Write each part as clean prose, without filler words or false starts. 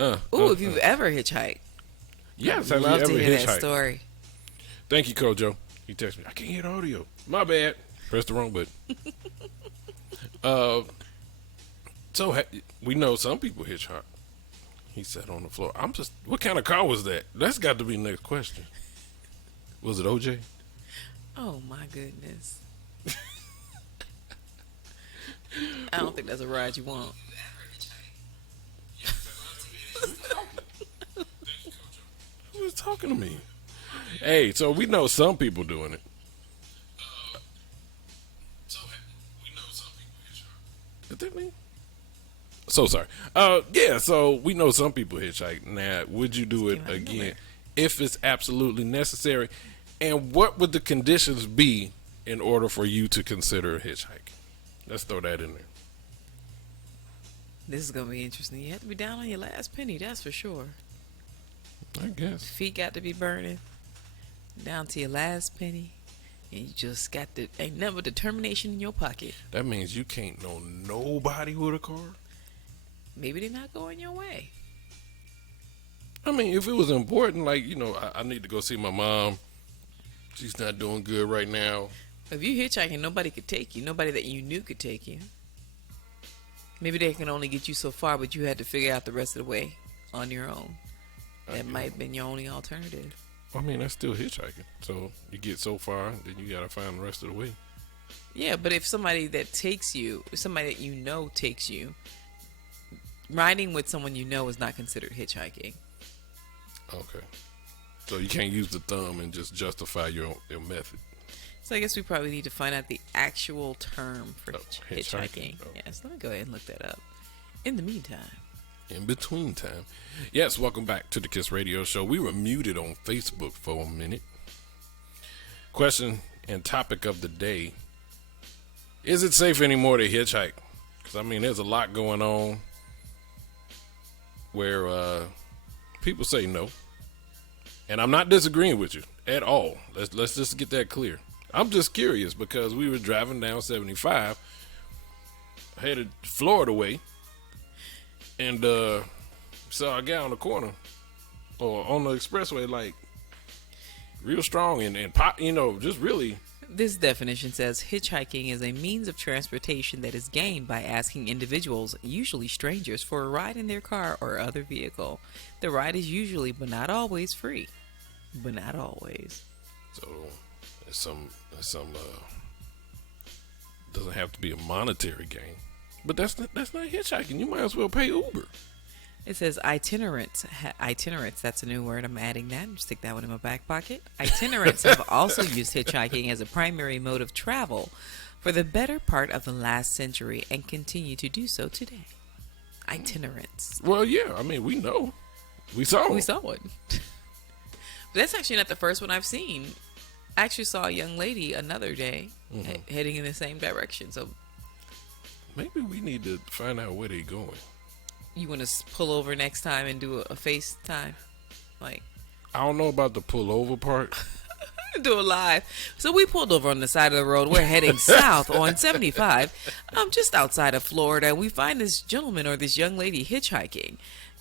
Ooh, if you've ever hitchhiked. Yes, I'd have you love ever to hear that hitchhiked? story. Thank you, Kojo. He texted me. I can't hear the audio. My bad. Pressed the wrong button. uh, we know some people hitchhike. He sat on the floor. I'm just. What kind of car was that? That's got to be the next question. Was it OJ? Oh my goodness. I don't think that's a ride you want. Who was talking to me? Hey, so we know some people doing it. Is that me? So sorry. Yeah, so we know some people hitchhike. Now, would you do it again if it's absolutely necessary? And what would the conditions be in order for you to consider hitchhiking? Let's throw that in there. This is gonna be interesting. You have to be down on your last penny, that's for sure. I guess. Feet got to be burning down to your last penny, and you just got the ain't nothing but determination in your pocket. That means you can't know nobody with a car. Maybe they're not going your way. I mean, if it was important, like, I need to go see my mom. She's not doing good right now. If you hitchhiking, nobody could take you. Nobody that you knew could take you. Maybe they can only get you so far, but you had to figure out the rest of the way on your own. That might have been your only alternative. I mean, that's still hitchhiking. So you get so far, then you got to find the rest of the way. Yeah, but if somebody that takes you, somebody that you know takes you, riding with someone you know is not considered hitchhiking. Okay. So you can't use the thumb and just justify your method. So I guess we probably need to find out the actual term for hitchhiking. hitchhiking. Yes, let me go ahead and look that up. In the meantime. In between time. Yes, welcome back to the Kiss Radio Show. We were muted on Facebook for a minute. Question and topic of the day. Is it safe anymore to hitchhike? Because, I mean, there's a lot going on where people say no. And I'm not disagreeing with you at all. Let's just get that clear. I'm just curious because we were driving down 75, headed Florida way, and saw a guy on the corner or on the expressway, like real strong and pop, just really. This definition says hitchhiking is a means of transportation that is gained by asking individuals, usually strangers, for a ride in their car or other vehicle. The ride is usually, but not always, free. But not always. So it's some doesn't have to be a monetary gain. But that's not hitchhiking. You might as well pay Uber. It says itinerants. Itinerants, that's a new word. I'm adding that. Stick that one in my back pocket. Itinerants have also used hitchhiking as a primary mode of travel for the better part of the last century and continue to do so today. Itinerants. Well, yeah. I mean, we know. We saw it. But that's actually not the first one I've seen. I actually saw a young lady another day heading in the same direction. So maybe we need to find out where they're going. You want to pull over next time and do a FaceTime? Like, I don't know about the pull over part. Do a live. So we pulled over on the side of the road. We're heading south on 75, just outside of Florida. And we find this gentleman or this young lady hitchhiking.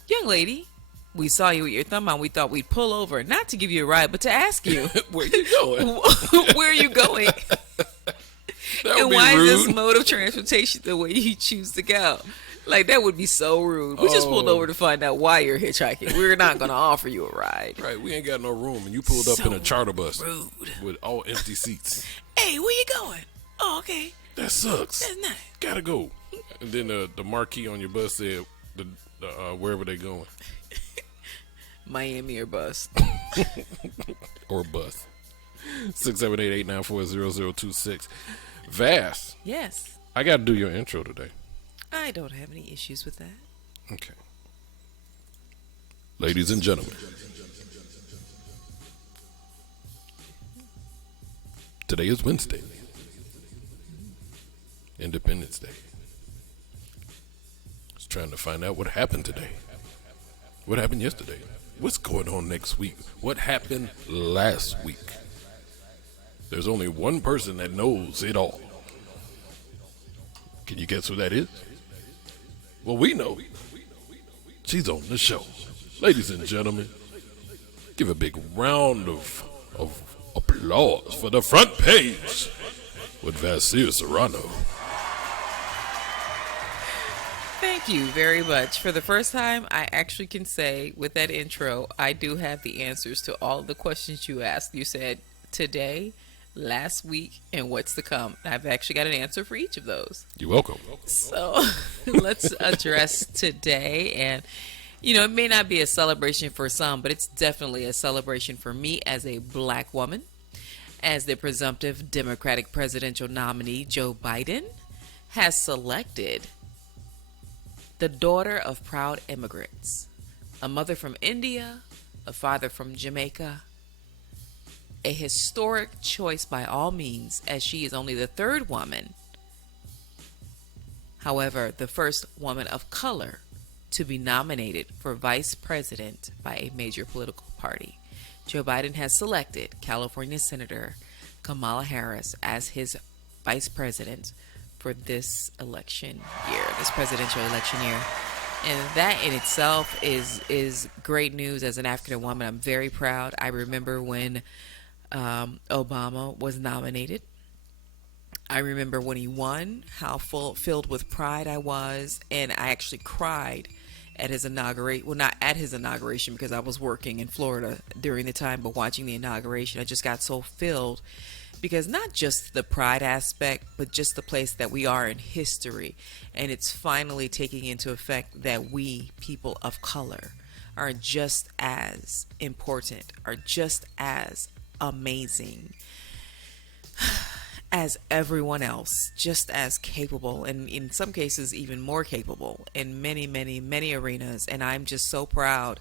Young lady, we saw you with your thumb out. We thought we'd pull over, not to give you a ride, but to ask you, where you going? Where are you going? And why rude. Is this mode of transportation the way you choose to go? Like, that would be so rude. We just pulled over to find out why you're hitchhiking. We're not going to offer you a ride. Right, we ain't got no room, and you pulled up in a charter bus. Rude. With all empty seats. Hey, where you going? Oh, okay. That sucks. That's nice. Gotta go. And then the marquee on your bus said wherever they going. Miami or bus. Or bus. 678-894-0026. Vass. Yes. I got to do your intro today. I don't have any issues with that. Okay. Ladies and gentlemen. Today is Wednesday. Independence Day. I was trying to find out what happened today. What happened yesterday? What's going on next week? What happened last week? There's only one person that knows it all. Can you guess who that is? Well, we know. She's on the show. Ladies and gentlemen, give a big round of applause for the front page with Vasir Serrano. Thank you very much. For the first time, I actually can say with that intro, I do have the answers to all the questions you asked. You said today, last week, and what's to come. I've actually got an answer for each of those. You're welcome. So let's address today. And, you know, it may not be a celebration for some, but it's definitely a celebration for me as a black woman, as the presumptive Democratic presidential nominee, Joe Biden, has selected the daughter of proud immigrants, a mother from India, a father from Jamaica. A historic choice by all means, as she is only the third woman, however, the first woman of color to be nominated for vice president by a major political party. Joe Biden has selected California Senator Kamala Harris as his vice president for this election year, this presidential election year. And that in itself is great news. As an African woman, I'm very proud. I remember when Obama was nominated. I remember when he won, how filled with pride I was, and I actually cried at his inauguration. Well, not at his inauguration because I was working in Florida during the time, but watching the inauguration, I just got so filled because not just the pride aspect, but just the place that we are in history, and it's finally taking into effect that we, people of color, are just as important, are just as amazing as everyone else, just as capable, and in some cases even more capable in many arenas. And I'm just so proud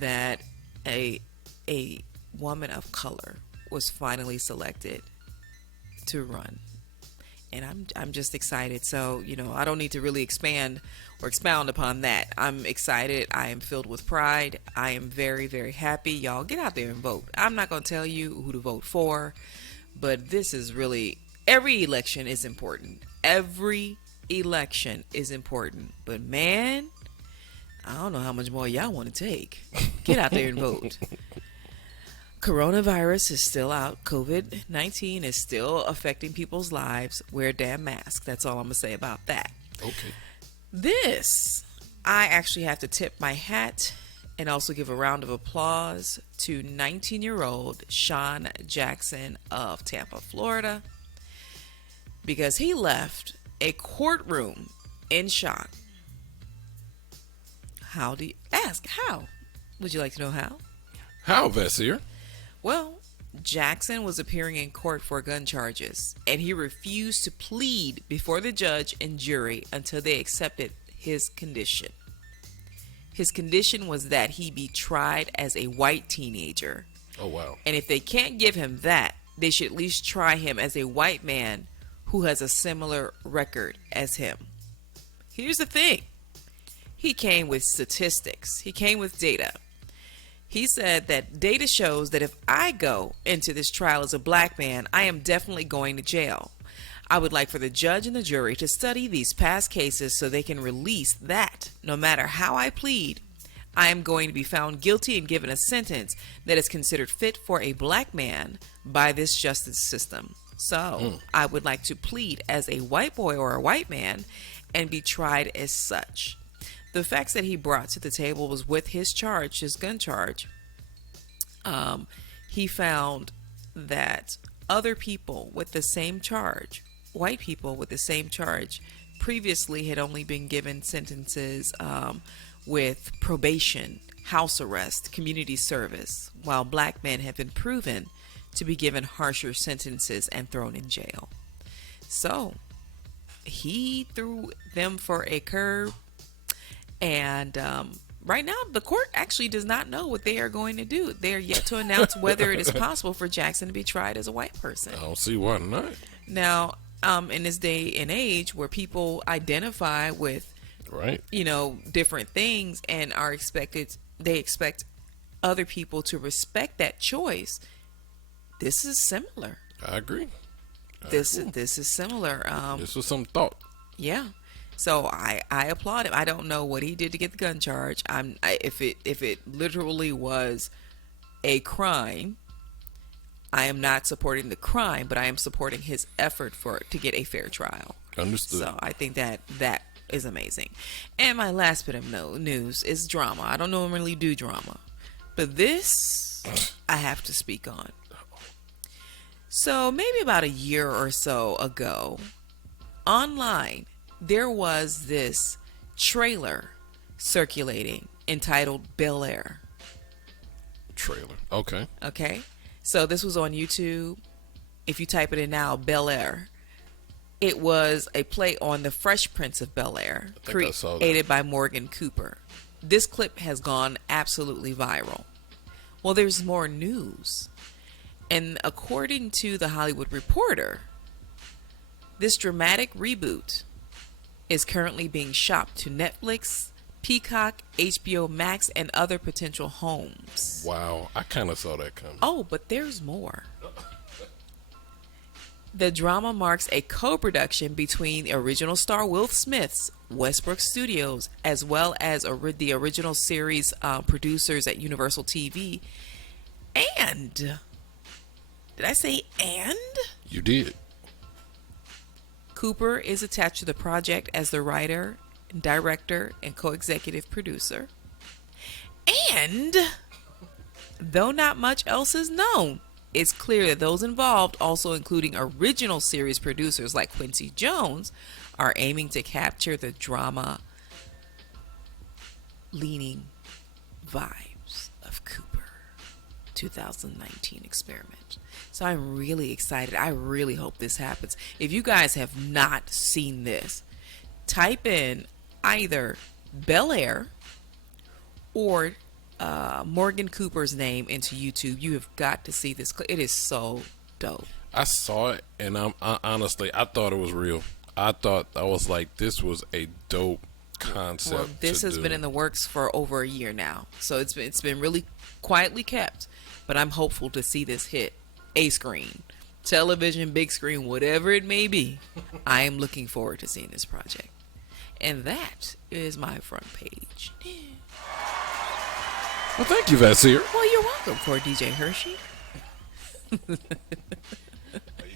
that a woman of color was finally selected to run, and I'm just excited. So, you know, I don't need to really expand or expound upon that. I'm excited. I am filled with pride. I am very, very happy. Y'all get out there and vote. I'm not going to tell you who to vote for, but this is really, every election is important. Every election is important. But man, I don't know how much more y'all want to take. Get out there and vote. Coronavirus is still out. COVID-19 is still affecting people's lives. Wear a damn mask. That's all I'm going to say about that. Okay. This, I actually have to tip my hat and also give a round of applause to 19-year-old Sean Jackson of Tampa, Florida, because he left a courtroom in shock. How do you ask? How? Would you like to know how? How, Vasir? Well, Jackson was appearing in court for gun charges, and he refused to plead before the judge and jury until they accepted his condition. His condition was that he be tried as a white teenager. Oh, wow. And if they can't give him that, they should at least try him as a white man who has a similar record as him. Here's the thing. He came with statistics. He came with data. He said that data shows that if I go into this trial as a black man, I am definitely going to jail. I would like for the judge and the jury to study these past cases so they can release that no matter how I plead, I am going to be found guilty and given a sentence that is considered fit for a black man by this justice system. So I would like to plead as a white boy or a white man and be tried as such. The facts that he brought to the table was with his charge, his gun charge. He found that other people with the same charge, white people with the same charge, previously had only been given sentences with probation, house arrest, community service, while black men have been proven to be given harsher sentences and thrown in jail. So he threw them for a curve. And right now, the court actually does not know what they are going to do. They are yet to announce whether it is possible for Jackson to be tried as a white person. I don't see why not. Now, in this day and age where people identify with, Right. you know, different things and are expected, they expect other people to respect that choice. This is similar. I agree. This is similar. This was some thought. Yeah. So I applaud him. I don't know what he did to get the gun charge. If it literally was a crime, I am not supporting the crime, but I am supporting his effort to get a fair trial. Understood. So I think that is amazing. And my last bit of news is drama. I don't normally do drama, but this I have to speak on. So maybe about a year or so ago, online, there was this trailer circulating entitled Bel Air. Trailer. Okay. Okay. So this was on YouTube. If you type it in now, Bel Air. It was a play on The Fresh Prince of Bel Air, created by Morgan Cooper. This clip has gone absolutely viral. Well, there's more news. And according to The Hollywood Reporter, this dramatic reboot is currently being shopped to Netflix, Peacock, HBO Max, and other potential homes. Wow, I kind of saw that coming. Oh, but there's more. The drama marks a co-production between the original star Will Smith's Westbrook Studios, as well as the original series producers at Universal TV. And, did I say and? You did. Cooper is attached to the project as the writer, director, and co-executive producer. And, though not much else is known, it's clear that those involved, also including original series producers like Quincy Jones, are aiming to capture the drama-leaning vibes of Cooper 2019 experiment. So I'm really excited. I really hope this happens. If you guys have not seen this, type in either Bel Air or Morgan Cooper's name into YouTube. You have got to see this. It is so dope. I saw it, and honestly, I thought it was real. I was like, this was a dope concept. Well, this has been in the works for over a year now, so it's been really quietly kept. But I'm hopeful to see this hit a screen, television, big screen, whatever it may be. I am looking forward to seeing this project, and that is my front page. Well, thank you, Vasir. Well, you're welcome, Core DJ Hershey. You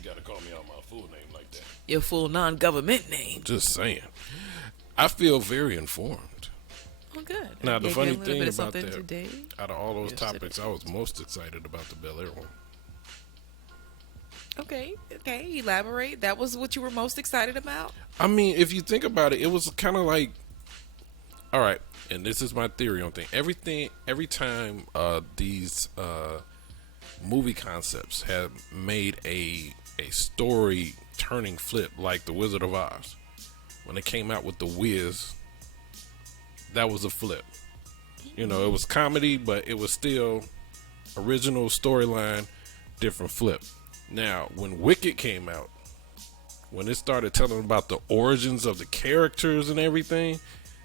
gotta call me out my full name like that. Your full non-government name. Just saying. I feel very informed. Oh, good. Now, the funny thing about about that, today. out of all those topics, I was most excited about the Bel Air one. Okay. Elaborate. That was what you were most excited about? I mean, if you think about it, it was kind of like, all right, and this is my theory on things. Every time these movie concepts have made a story turning flip, like The Wizard of Oz, when they came out with The Wiz, that was a flip. You know, it was comedy, but it was still original storyline, different flip. Now, when Wicked came out, when it started telling about the origins of the characters and everything,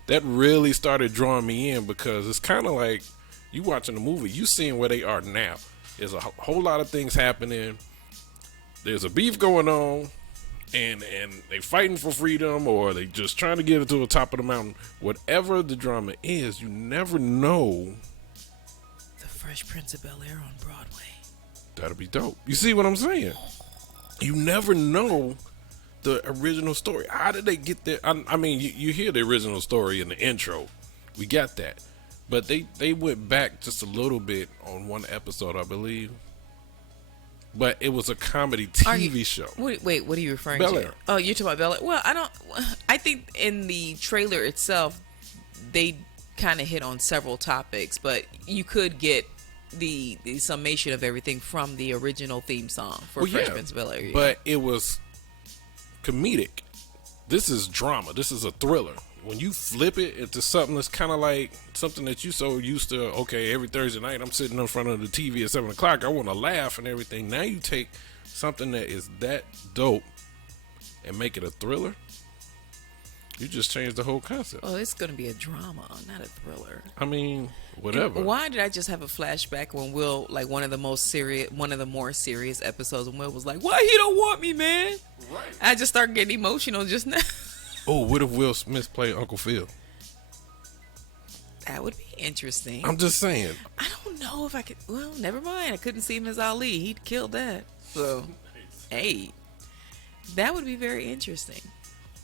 that really started drawing me in, because it's kind of like you watching the movie, you seeing where they are now. There's a whole lot of things happening. There's a beef going on, and they fighting for freedom, or they just trying to get it to the top of the mountain. Whatever the drama is, you never know. The Fresh Prince of Bel Air on Broadway. That'll be dope. You see what I'm saying? You never know the original story. How did they get there? I mean, you hear the original story in the intro. We got that. But they went back just a little bit on one episode, I believe. But it was a comedy TV show. Wait, what are you referring Bel to? Air. Oh, you're talking about Bel Air. Well, I think in the trailer itself, they kind of hit on several topics, but you could get the summation of everything from the original theme song for Fresh Prince of Bel Air. But it was comedic. This is drama. This is a thriller. When you flip it into something that's kind of like something that you so used to, okay, every Thursday night I'm sitting in front of the TV at 7 o'clock, I want to laugh and everything. Now you take something that is that dope and make it a thriller. You just changed the whole concept. Oh, it's going to be a drama, not a thriller. I mean, whatever. And why did I just have a flashback when Will, like one of the more serious episodes, when Will was like, "Why he don't want me, man?" Right. I just started getting emotional just now. Oh, what if Will Smith played Uncle Phil? That would be interesting. I'm just saying. I don't know if I could. Well, never mind. I couldn't see him as Ali. He'd killed that. So, hey, that would be very interesting.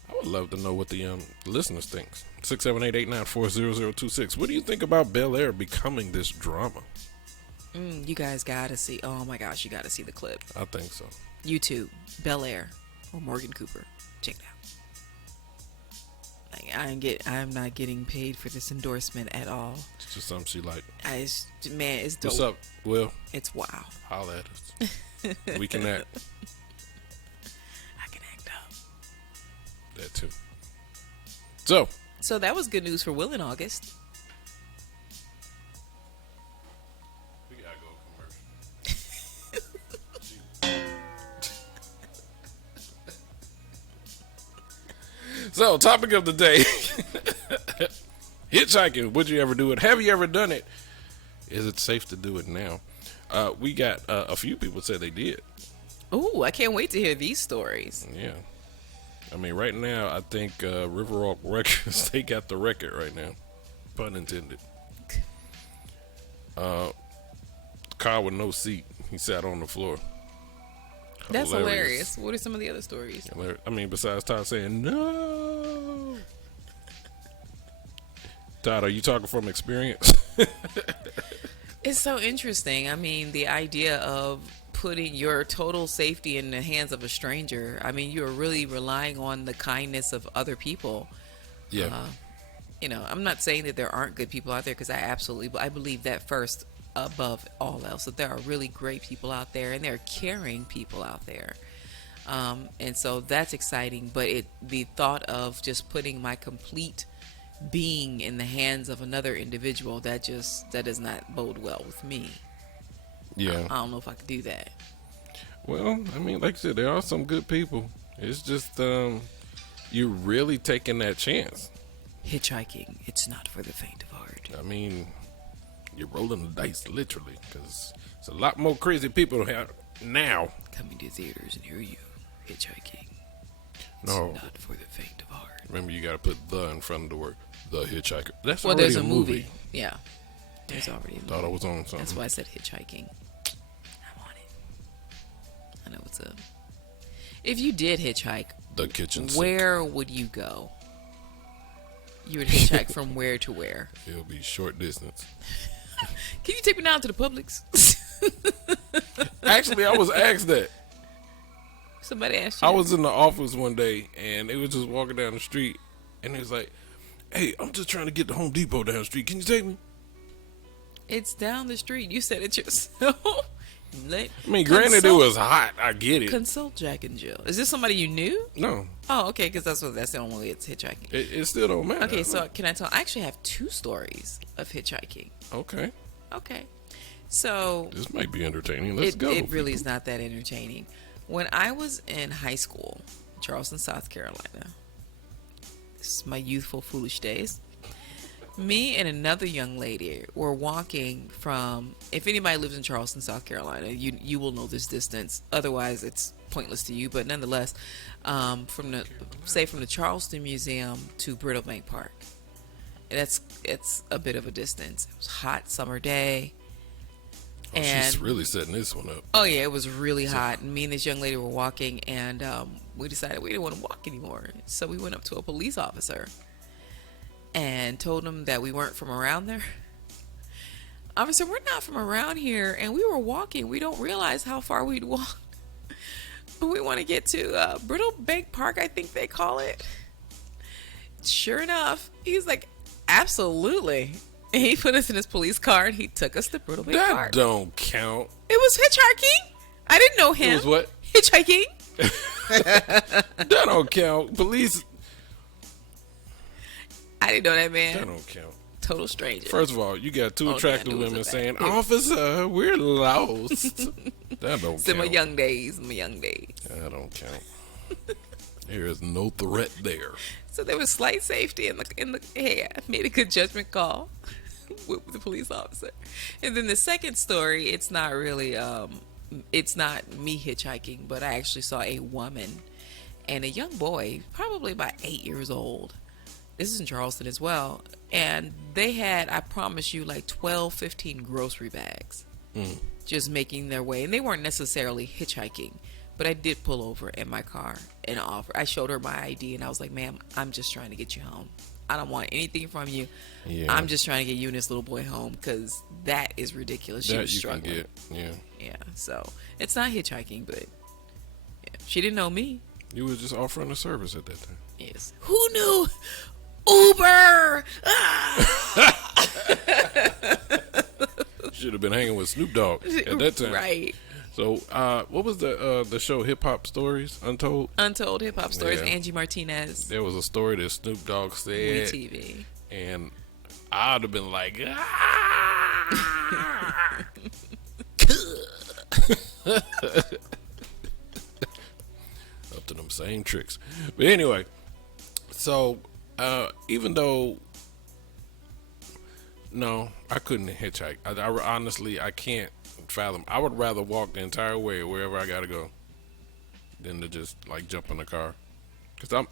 I would love to know what the listeners think. 678-894-0026. What do you think about Bel Air becoming this drama? You guys gotta see. Oh my gosh, you gotta see the clip. I think so. YouTube, Bel Air, or Morgan Cooper. Check it out. Like, I'm not getting paid for this endorsement at all. It's just something she like. Man, it's dope. What's up, Will? It's wow. Holla at us. We can act. I can act up. That too. So that was good news for Will in August. We gotta go commercial. So, topic of the day. Hitchhiking. Would you ever do it? Have you ever done it? Is it safe to do it now? We got a few people said they did. Ooh, I can't wait to hear these stories. Yeah. I mean, right now, I think Riverwalk Records, they got the record right now. Pun intended. Car with no seat. He sat on the floor. That's hilarious. What are some of the other stories? I mean, besides Todd saying, no. Todd, are you talking from experience? It's so interesting. I mean, the idea of putting your total safety in the hands of a stranger. I mean, you're really relying on the kindness of other people. Yeah. I'm not saying that there aren't good people out there, because I believe that first above all else, that there are really great people out there, and there are caring people out there. And so that's exciting. But the thought of just putting my complete being in the hands of another individual, that does not bode well with me. Yeah. I don't know if I could do that. Well, I mean, like I said, there are some good people. It's just you're really taking that chance. Hitchhiking, it's not for the faint of heart. I mean, you're rolling the dice, literally, because it's a lot more crazy people now. Coming to theaters near you, hitchhiking. No. It's not for the faint of heart. Remember, you got to put the in front of the word. The Hitchhiker. That's Well, already there's a movie. Yeah. There's already a movie. Thought I was on something. That's why I said hitchhiking. I'm on it. I know what's up. If you did hitchhike, The kitchen sink. where would you go? You would hitchhike from where to where? It'll be short distance. Can you take me down to the Publix? Actually, I was asked that. Somebody asked you. I was in the office one day, and they was just walking down the street, and he was like, hey, I'm just trying to get to Home Depot down the street. Can you take me? It's down the street. You said it yourself. Granted, it was hot. I get it. Consult Jack and Jill. Is this somebody you knew? No. Oh, okay, because that's the only way it's hitchhiking. It still don't matter. Okay, so can I tell? I actually have 2 stories of hitchhiking. Okay. So this might be entertaining. Let's go. It really is not that entertaining. When I was in high school, Charleston, South Carolina, this is my youthful, foolish days. Me and another young lady were walking from, if anybody lives in Charleston, South Carolina, you will know this distance. Otherwise, it's pointless to you. But nonetheless, from the Charleston Museum to Brittle Bank Park. And it's a bit of a distance. It was a hot summer day. And she's really setting this one up. Oh, yeah, it was really hot. And me and this young lady were walking, and we decided we didn't want to walk anymore. So we went up to a police officer and told him that we weren't from around there. Officer, we're not from around here, and we were walking. We don't realize how far we'd walked. But we want to get to Brittle Bank Park, I think they call it. Sure enough, he's like, absolutely. And he put us in his police car, and he took us to Brittle Bank Park. That don't count. It was hitchhiking. I didn't know him. It was what? Hitchhiking. That don't count. Police. I didn't know that man. That don't count. Total stranger. First of all, you got 2 attractive women saying, "Officer, we're lost." That don't count. In my young days. That don't count. There is no threat there. So there was slight safety in the hey, I made a good judgment call with the police officer. And then the second story, it's not really it's not me hitchhiking, but I actually saw a woman, and a young boy, probably about 8 years old. This is in Charleston as well. And they had, I promise you, like 12, 15 grocery bags just making their way. And they weren't necessarily hitchhiking, but I did pull over in my car and offer. I showed her my ID and I was like, ma'am, I'm just trying to get you home. I don't want anything from you. Yeah. I'm just trying to get you and this little boy home because that is ridiculous. She That was you struggling. can get. Yeah. Yeah, so it's not hitchhiking, but yeah. She didn't know me. You were just offering a service at that time. Yes. Who knew Uber? Ah! Should have been hanging with Snoop Dogg at that time. Right. So, what was the show Hip Hop Stories Untold? Untold Hip Hop Stories, Yeah. Angie Martinez, There was a story that Snoop Dogg said, WeTV. and I'd have been like, ah! Up to them same tricks. But anyway, so even though, no, I couldn't hitchhike. I honestly, I can't fathom. I would rather walk the entire way wherever I gotta go than to just like jump in the car. Because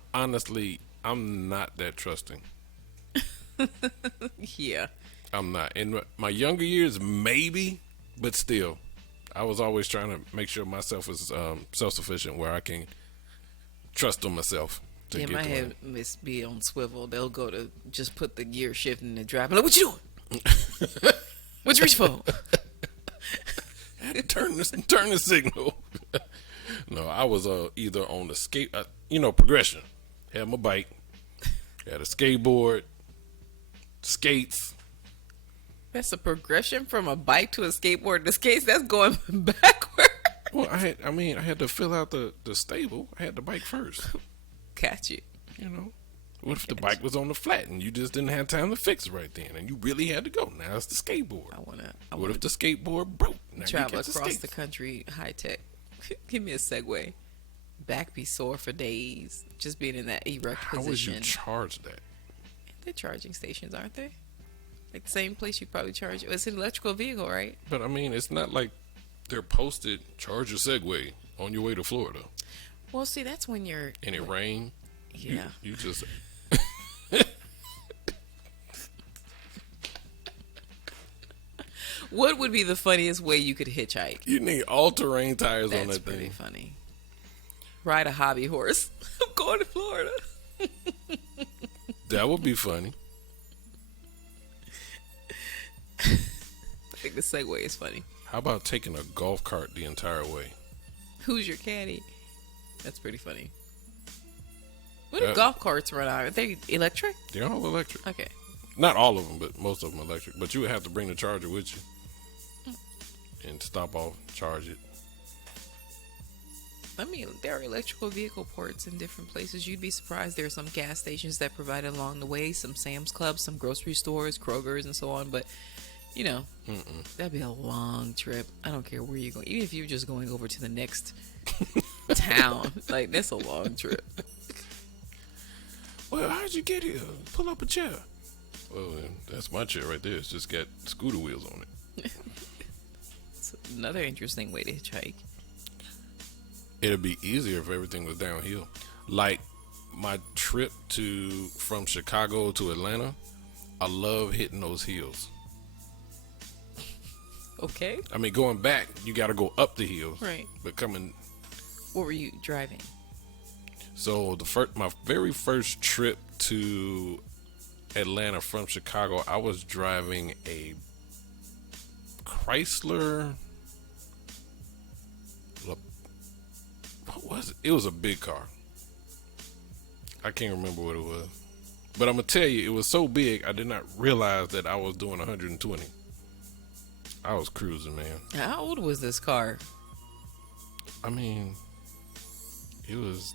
I'm not that trusting. Yeah. I'm not. In my younger years, maybe, but still, I was always trying to make sure myself is self-sufficient where I can trust on myself to Yeah, get my to head must be on swivel. They'll go to just put the gear shift in the drive. I'm like, what you doing? What you reach for? turn the signal. No, I was either on the skate, progression. Had my bike, had a skateboard, skates. That's a progression from a bike to a skateboard to skates. That's going backward. Well, I had to fill out the stable. I had the bike first. Catch it. You know, what if the bike was on the flat and you just didn't have time to fix it right then, and you really had to go? Now it's the skateboard. I What wanna if the skateboard broke? Now you travel get the across skates. the country high tech. Give me a segue. Back be sore for days just being in that erect How would position. you charge that? They're charging stations, aren't they? Like the same place you probably charge. It's an electrical vehicle, right? But I mean, it's not like they're posted charge your Segway on your way to Florida. Well, see, that's when you're. And it rain. Yeah. You just What would be the funniest way you could hitchhike? you need all terrain tires on That's that pretty thing. funny. Ride a hobby horse. I'm going to Florida. That would be funny. I think the Segway is funny. How about taking a golf cart the entire way? Who's your caddy? That's pretty funny. What do Yeah. golf carts run on? Are they electric? They're all electric. Okay. Not all of them, but most of them electric. But you would have to bring the charger with you and stop off, charge it. I mean, there are electrical vehicle ports in different places. You'd be surprised. There are some gas stations that provide it along the way, some Sam's Clubs, some grocery stores, Kroger's, and so on. But, you know, that'd be a long trip. I don't care where you're going. Even if you're just going over to the next town, like, that's a long trip. Well, how'd you get here? Pull up a chair. Well, that's my chair right there. It's just got scooter wheels on it. It's another interesting way to hitchhike. It'd be easier if everything was downhill. Like my trip from Chicago to Atlanta, I love hitting those hills. Okay. I mean, going back, you got to go up the hills. Right. But coming, What were you driving? so my very first trip to Atlanta from Chicago, I was driving a Chrysler. What was it? It was a big car. I can't remember what it was. But I'm going to tell you, it was so big, I did not realize that I was doing 120. I was cruising, man. How old was this car? I mean, it was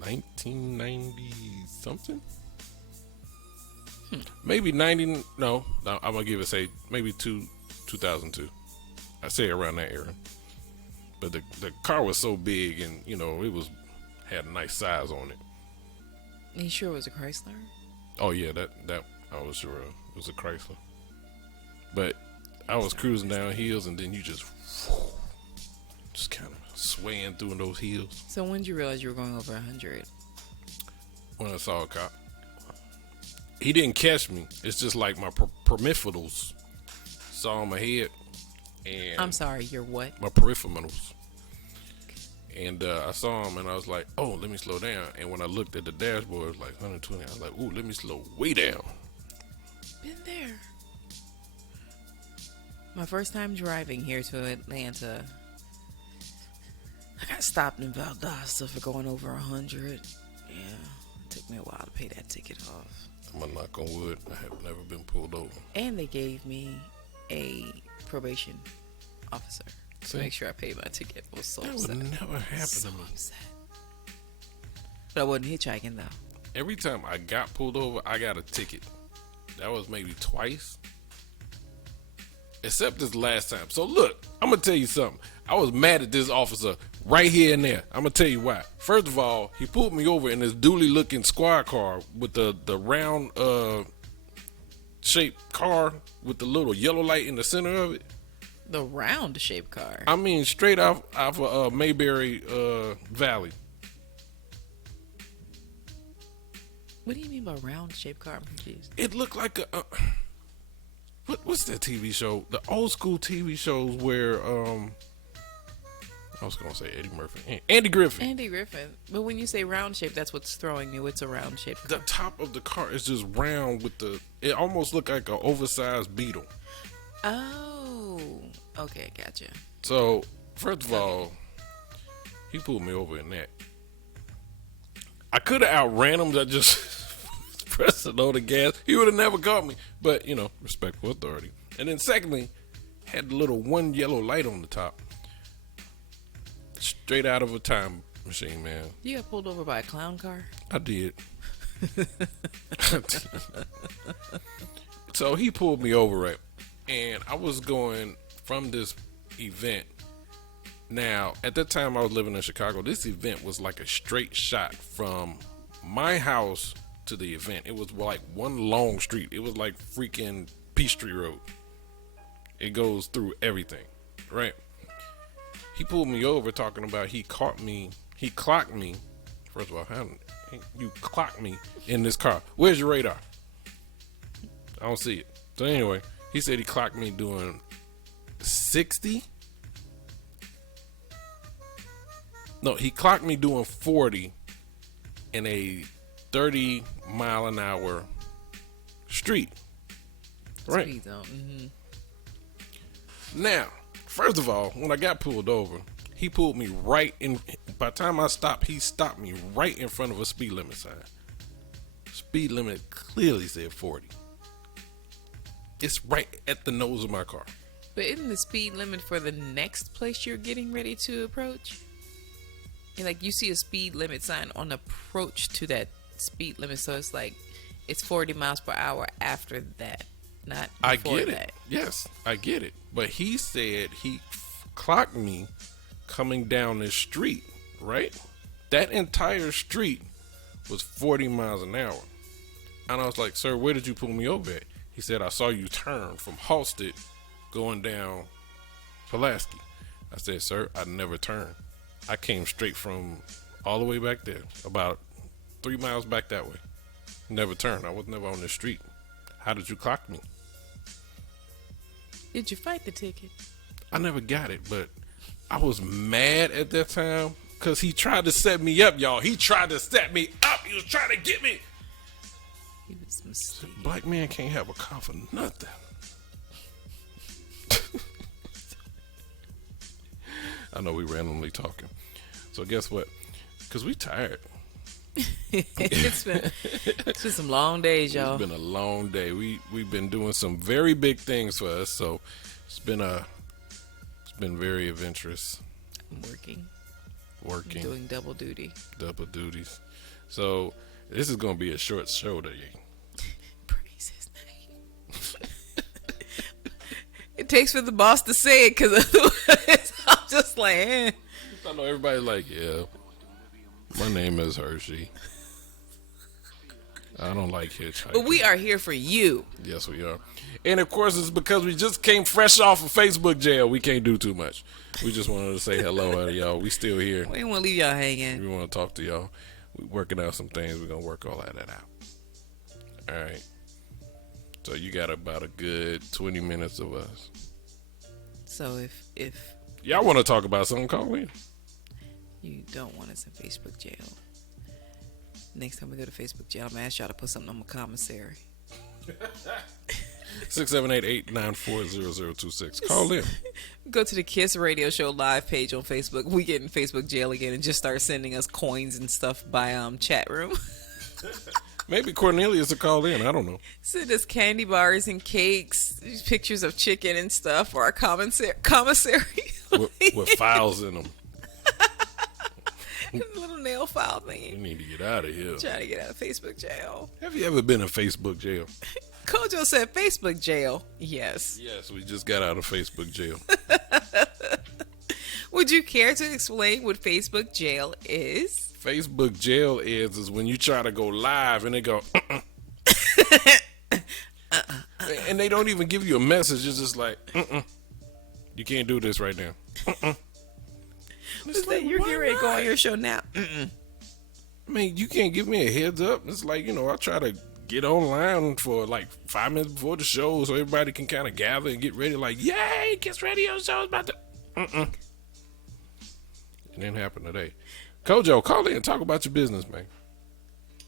1990 something. Maybe 90. No, I'm going to give it, say, maybe 2002. I say around that era. But the car was so big, and you know it had a nice size on it. Are you sure it was a Chrysler? Oh yeah, that I was sure of. It was a Chrysler. But I was cruising down hills, and then you just kind of swaying through those hills So when did you realize you were going over 100? when I saw a cop. He didn't catch me. It's just like my peripherals saw him ahead. And I'm sorry, you're what? my peripherals. And I saw him and I was like, oh, let me slow down. And when I looked at the dashboard, it was like 120. I was like, ooh, let me slow way down. Been there. My first time driving here to Atlanta, I got stopped in Valdosta for going over 100. Yeah, it took me a while to pay that ticket off. I'm gonna knock on wood. I have never been pulled over. And they gave me a probation officer to See? make sure I paid my ticket. I was so That upset. would never happen So to me. upset. But I wasn't hitchhiking though. Every time I got pulled over, I got a ticket. That was maybe twice. Except this last time. So look, I'm gonna tell you something. I was mad at this officer right here and there. I'm gonna tell you why. First of all, he pulled me over in this dually looking squad car with the round shaped car with the little yellow light in the center of it. The round shaped car. I mean, straight off of Mayberry Valley. What do you mean by round shaped car? I'm confused. It looked like a what's that TV show? The old school TV shows where I was gonna say Eddie Murphy, Andy Griffin. Andy Griffin. But when you say round shape, that's what's throwing me. What's a round shaped The car? top of the car is just round with it almost looked like an oversized Beetle. Oh, okay, gotcha. So first of all, he pulled me over in that. I could have outran him. I just pressed it on the gas. He would have never caught me. But respectful authority. And then secondly, had the little one yellow light on the top. Straight out of a time machine, man. You got pulled over by a clown car? I did. So he pulled me over, right? And I was going from this event. Now, at that time I was living in Chicago. This event was like a straight shot from my house to the event. It was like one long street. It was like freaking Peachtree Road. It goes through everything, right? He pulled me over talking about he clocked me. First of all, you clocked me in this car. Where's your radar? I don't see it. So anyway, he said he clocked me doing 60. No, he clocked me doing 40 in a 30 mile an hour street. Right. Speed zone. Mm-hmm. Now, first of all, when I got pulled over, he pulled me right in. By the time I stopped, he stopped me right in front of a speed limit sign. Speed limit clearly said 40. It's right at the nose of my car. But isn't the speed limit for the next place you're getting ready to approach? And like you see a speed limit sign on approach to that speed limit, so it's like it's 40 miles per hour after that, not before I get that. it. Yes, I get it. But he said he clocked me coming down this street, right? That entire street was 40 miles an hour. And I was like, sir, where did you pull me over at? He said, I saw you turn from Halsted going down Pulaski. I said, sir, I never turned. I came straight from all the way back there, about 3 miles back that way. Never turned. I was never on the street. How did you clock me? Did you fight the ticket? I never got it, but I was mad at that time because he tried to set me up, y'all. He tried to set me up. He was trying to get me. He was mistaken. Black man can't have a car for nothing. I know we randomly talking. So guess what? Because we tired. It's been some long days, y'all. It's been a long day. We've been doing some very big things for us. So it's been very adventurous. I'm Working. doing double duty. Double duties. So this is going to be a short show today. Praise his name. It takes for the boss to say it, because otherwise I'm just like, eh. I know everybody's like, yeah, my name is Hershey. I don't like hitchhiking. But we are here for you. Yes, we are. And of course, it's because we just came fresh off of Facebook jail. We can't do too much. We just wanted to say hello to y'all. We still here. We didn't want to leave y'all hanging. We want to talk to y'all. We're working out some things. We're going to work all that out. All right. So you got about a good 20 minutes of us. So if Y'all want to talk about something, call in. you don't want us in Facebook jail, next time we go to Facebook jail, I'm going to ask y'all to put something on my commissary. 678-894-0026. Call in. Go to the Kiss Radio Show live page on Facebook. We get in Facebook jail again and just start sending us coins and stuff by chat room. Maybe Cornelius will call in. I don't know. Send us candy bars and cakes, pictures of chicken and stuff for our commissary. With files in them. Little nail file We thing. need to get out of here. Trying to get out of Facebook jail. Have you ever been in Facebook jail? Kojo said Facebook jail. Yes. Yes, we just got out of Facebook jail. Would you care to explain what Facebook jail is? Facebook jail is when you try to go live and they go, and they don't even give you a message. It's just like, you can't do this right now. It's like, you're getting ready to go on your show now. I mean, you can't give me a heads up. It's like, I try to get online for like 5 minutes before the show so everybody can kind of gather and get ready. Like, yay, Kiss Radio Show's about to. It didn't happen today. Kojo, call in and talk about your business, man.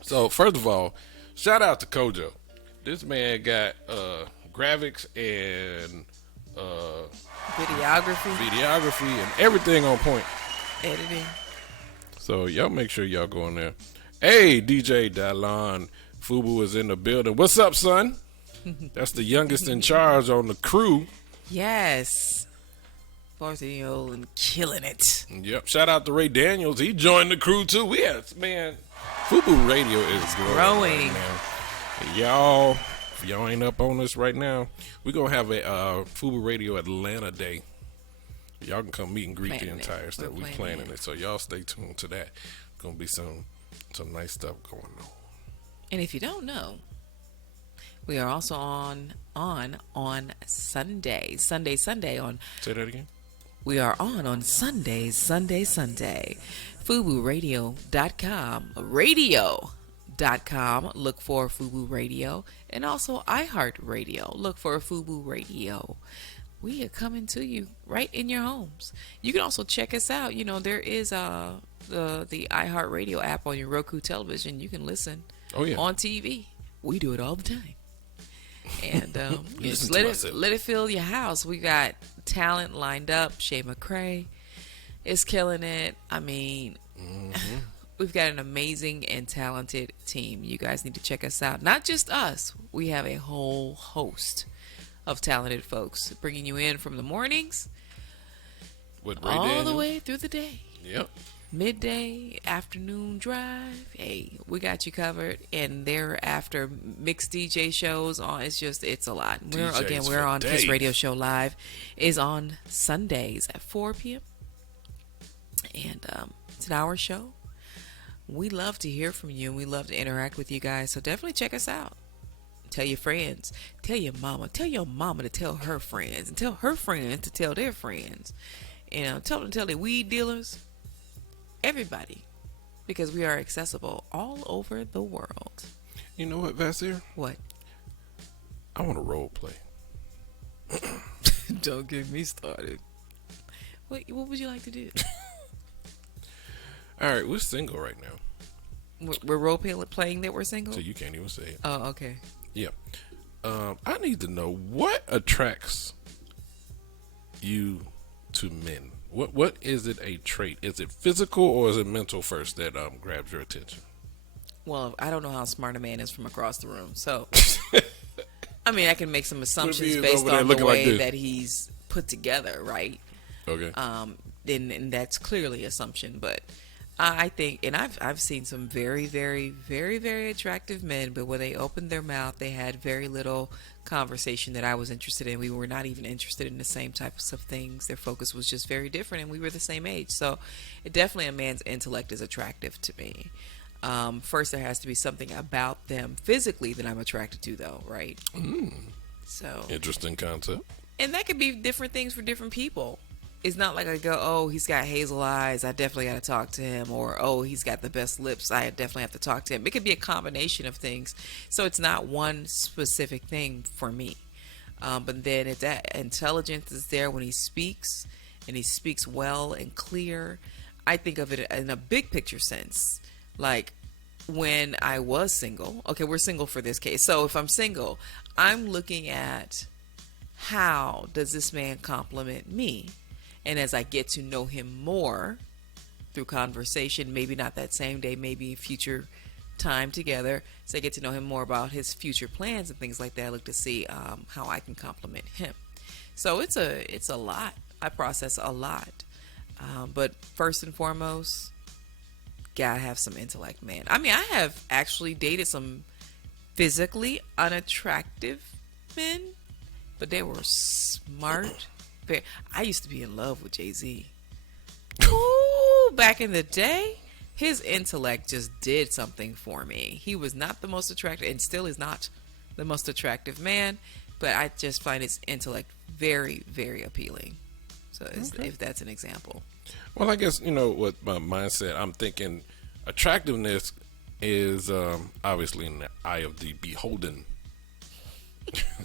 So, first of all, shout out to Kojo. This man got graphics and videography and everything on point. Editing. So, y'all make sure y'all go in there. Hey, DJ Dallon Fubu is in the building. What's up, son? That's the youngest in charge on the crew. Yes. 14-year-old and killing it. Yep. Shout out to Ray Daniels. He joined the crew too. Man, Fubu Radio is growing. Right now. Y'all, if y'all ain't up on this right now, we're going to have a Fubu Radio Atlanta Day. Y'all can come meet and greet the entire stuff. We're planning it. So y'all stay tuned to that. Going to be some nice stuff going on. And if you don't know, we are also on Sunday on. Say that again. We are on Sundays, Sunday. FubuRadio.com. Radio.com. Look for Fubu Radio. And also iHeartRadio. Look for Fubu Radio. We are coming to you right in your homes. You can also check us out. There is the iHeartRadio app on your Roku television. You can listen on TV. We do it all the time. And just let it fill your house. We got talent lined up. Shay McCray is killing it. I mean, we've got an amazing and talented team. You guys need to check us out. Not just us. We have a whole host of talented folks bringing you in from the mornings all the way through the day. Yep. Midday, afternoon drive. Hey, we got you covered. And thereafter, mixed DJ shows on. It's a lot. We're on Kiss Radio Show Live. Is on Sundays at 4 p.m. And it's an hour show. We love to hear from you and we love to interact with you guys. So definitely check us out. Tell your friends. Tell your mama. Tell your mama to tell her friends. And tell her friends to tell their friends. Tell them to tell their weed dealers. Everybody, because we are accessible all over the world. You know what, Vasir? What? I want to role play. Don't get me started. What would you like to do? All right, we're single right now. We're role playing that we're single? So you can't even say it. Oh, okay. Yeah. I need to know what attracts you to men. What is it a trait? Is it physical or is it mental first that grabs your attention? Well, I don't know how smart a man is from across the room, so I mean, I can make some assumptions based on the way that he's put together, right? Okay. And that's clearly assumption, but I think, and I've seen some very, very, very, very attractive men, but when they opened their mouth, they had very little conversation that I was interested in. We were not even interested in the same types of things. Their focus was just very different, and we were the same age. So, definitely a man's intellect is attractive to me. First, there has to be something about them physically that I'm attracted to, though, right? So, Interesting concept. and that could be different things for different people. It's not like I go, oh, he's got hazel eyes, I definitely got to talk to him, or oh, he's got the best lips, I definitely have to talk to him. It could be a combination of things, so it's not one specific thing for me. But then if that intelligence is there when he speaks, and he speaks well and clear, I think of it in a big picture sense. Like when I was single, okay, we're single for this case. So if I'm single, I'm looking at how does this man compliment me? And as I get to know him more through conversation, maybe not that same day, maybe future time together, so I get to know him more about his future plans and things like that. I look to see how I can compliment him. So it's a lot. I process a lot. But first and foremost, gotta have some intellect, man. I mean, I have actually dated some physically unattractive men, but they were smart. I used to be in love with Jay-Z. Ooh, back in the day, his intellect just did something for me. He was not the most attractive, and still is not the most attractive man, but I just find his intellect very, very appealing. So if that's an example. Well, I guess, what my mindset, I'm thinking attractiveness is obviously in the eye of the beholden,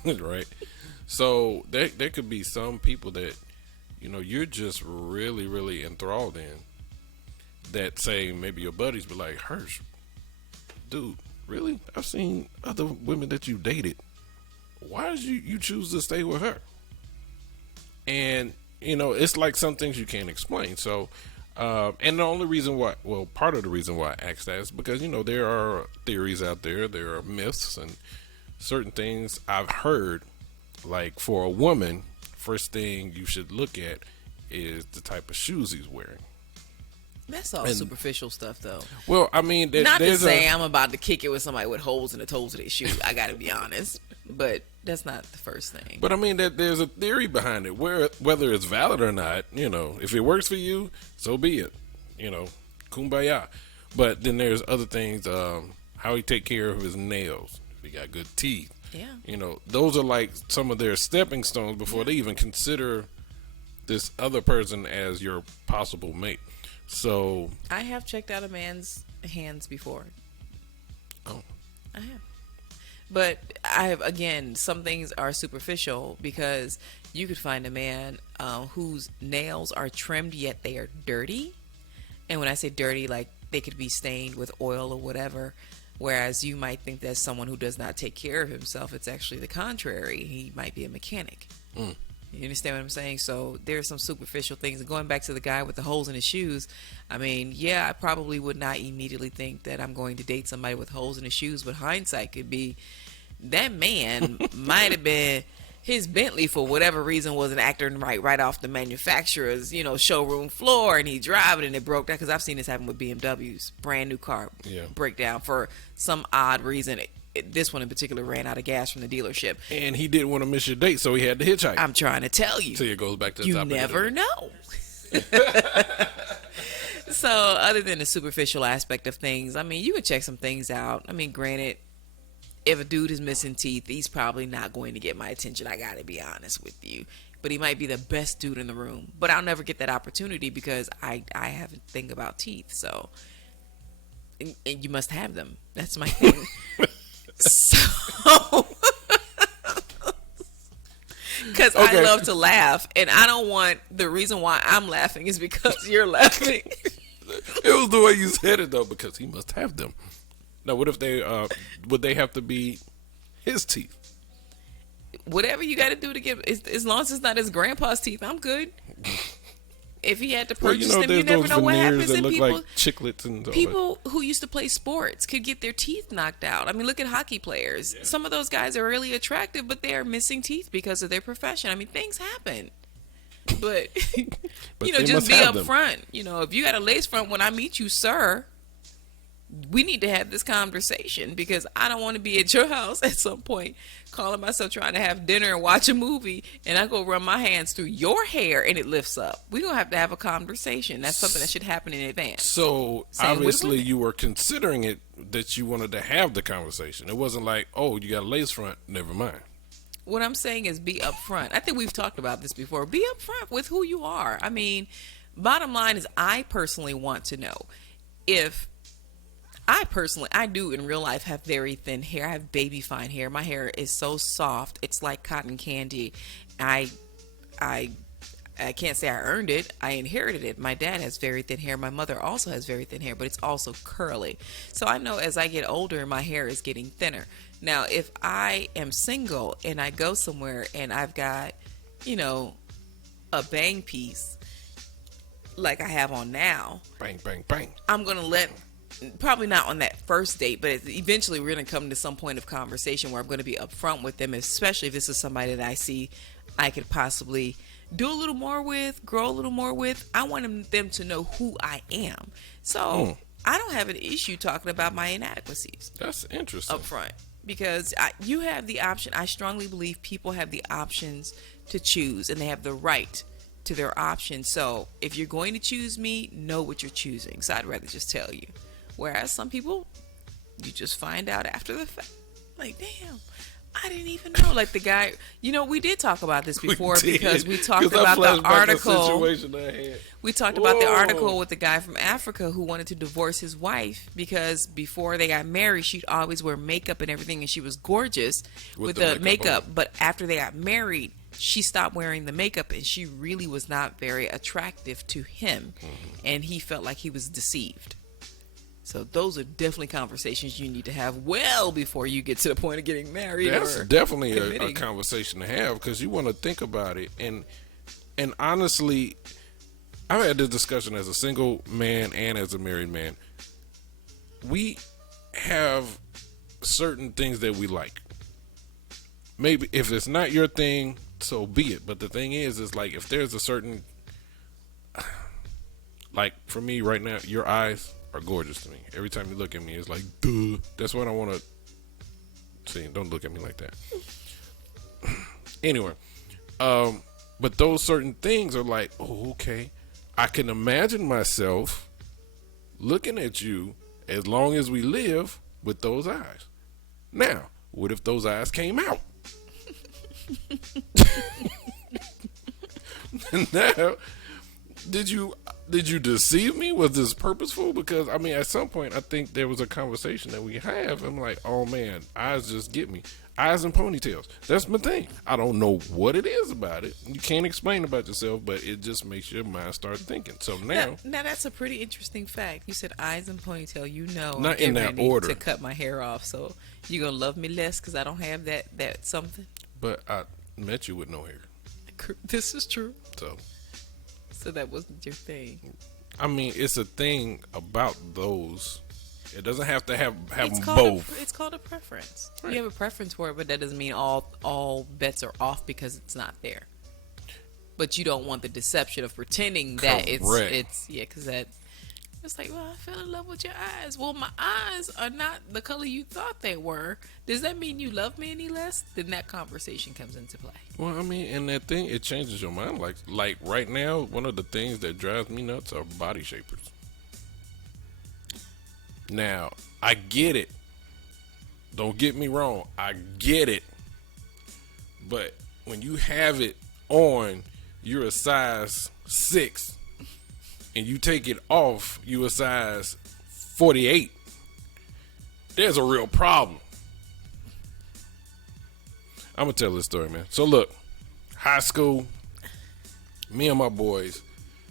right? So there could be some people that, you're just really, really enthralled in, that say maybe your buddies be like, Hirsch, dude, really? I've seen other women that you dated. Why did you choose to stay with her? And, it's like some things you can't explain. So, and the only reason why, part of the reason why I asked that is because, there are theories out there, there are myths and certain things I've heard. Like for a woman, first thing you should look at is the type of shoes he's wearing. That's all superficial stuff, though. Well, I mean, not to say I'm about to kick it with somebody with holes in the toes of their shoe. I got to be honest, but that's not the first thing. But I mean, that there's a theory behind it, whether it's valid or not. If it works for you, so be it. Kumbaya. But then there's other things. How he take care of his nails. If he got good teeth. Yeah. Those are like some of their stepping stones before they even consider this other person as your possible mate. So I have checked out a man's hands before. Oh. I have. But I have, again, some things are superficial because you could find a man whose nails are trimmed yet they are dirty. And when I say dirty, like they could be stained with oil or whatever. Whereas you might think that's someone who does not take care of himself. It's actually the contrary. He might be a mechanic. You understand what I'm saying? So there's some superficial things. And going back to the guy with the holes in his shoes, I mean, yeah, I probably would not immediately think that I'm going to date somebody with holes in his shoes. But hindsight could be that man might have been, his Bentley for whatever reason wasn't acting right off the manufacturer's, showroom floor, and he drive it and it broke down. Because I've seen this happen with BMWs, brand new car breakdown for some odd reason. This one in particular ran out of gas from the dealership, and he didn't want to miss your date, so he had to hitchhike. I'm trying to tell you. So it goes back to the you top. You never know. So other than the superficial aspect of things, I mean, you can check some things out. I mean, granted, if a dude is missing teeth, he's probably not going to get my attention. I got to be honest with you. But he might be the best dude in the room. But I'll never get that opportunity because I have a thing about teeth. So, and you must have them. That's my thing. So, because I love to laugh. And I don't want, the reason why I'm laughing is because you're laughing. It was the way you said it, though, because he must have them. Now, what if they would they have to be his teeth? Whatever you got to do to get, as long as it's not his grandpa's teeth, I'm good. If he had to purchase them, you never know what happens. That and look people, like chiclets and all people who used to play sports could get their teeth knocked out. I mean, look at hockey players. Yeah. Some of those guys are really attractive, but they are missing teeth because of their profession. I mean, things happen. But, but just be up front. If you got a lace front when I meet you, sir, we need to have this conversation because I don't want to be at your house at some point calling myself trying to have dinner and watch a movie and I go run my hands through your hair and it lifts up. We're going to have a conversation. That's something that should happen in advance. So Same with obviously women. you were considering it, that you wanted to have the conversation. It wasn't like, oh, you got a lace front, never mind. What I'm saying is be upfront. I think we've talked about this before. Be upfront with who you are. I mean, bottom line is I personally want to know if I do in real life have very thin hair. I have baby fine hair. My hair is so soft. It's like cotton candy. I I I can't say I earned it. I inherited it. My dad has very thin hair. My mother also has very thin hair, but it's also curly. So I know as I get older, my hair is getting thinner. Now, if I am single and I go somewhere and I've got, you know, a bang piece like I have on now, Bang, bang, bang. I'm going to let, probably not on that first date, but eventually we're going to come to some point of conversation where I'm going to be upfront with them, especially if this is somebody that I see I could possibly do a little more with, grow a little more with. I want them to know who I am. So I don't have an issue talking about my inadequacies That's interesting. up front because you have the option. I strongly believe people have the options to choose and they have the right to their options. So if you're going to choose me, know what you're choosing. So I'd rather just tell you. Whereas some people, you just find out after the fact. Like, damn, I didn't even know. Like the guy, you know, we did talk about this before because we talked about the article. Situation I had. We talked about the Whoa. article with the guy from Africa who wanted to divorce his wife because before they got married, she'd always wear makeup and everything, and she was gorgeous with the makeup. on. But after they got married, she stopped wearing the makeup, and she really was not very attractive to him, and he felt like he was deceived. So those are definitely conversations you need to have well before you get to the point of getting married. That's or definitely a committing. conversation to have because you want to think about it. And honestly, I've had this discussion as a single man and as a married man. We have certain things that we like. Maybe if it's not your thing, so be it. But the thing is like if there's a certain, like for me right now, your eyes are gorgeous to me. Every time you look at me, it's like, duh. That's what I want to see. Don't look at me like that. Anyway, but those certain things are like, oh, okay. I can imagine myself looking at you as long as we live with those eyes. Now, what if those eyes came out? Now, did you deceive me? Was this purposeful? Because I mean, at some point, I think there was a conversation that we have. I'm like, oh man, eyes just get me. Eyes and ponytails. That's my thing. I don't know what it is about it. You can't explain about yourself, but it just makes your mind start thinking. So now that's a pretty interesting fact. You said eyes and ponytail. You know, Not I'm in that getting ready order. to cut my hair off. So you gonna love me less because I don't have that something. but I met you with no hair. This is true. So, that wasn't your thing. I mean, it's a thing about those. It doesn't have to have It's them called both. it's called a preference. Right. You have a preference for it, but that doesn't mean all bets are off because it's not there. But you don't want the deception of pretending that Correct. it's because that it's like, well, I fell in love with your eyes. Well, my eyes are not the color you thought they were. Does that mean you love me any less? Then that conversation comes into play. Well, I mean, and that thing, it changes your mind. Like right now, one of the things that drives me nuts are body shapers. Now, I get it. Don't get me wrong. I get it. But when you have it on, you're a size 6. And you take it off, you a size 48. There's a real problem. I'm going to tell this story, man. So look, high school, me and my boys,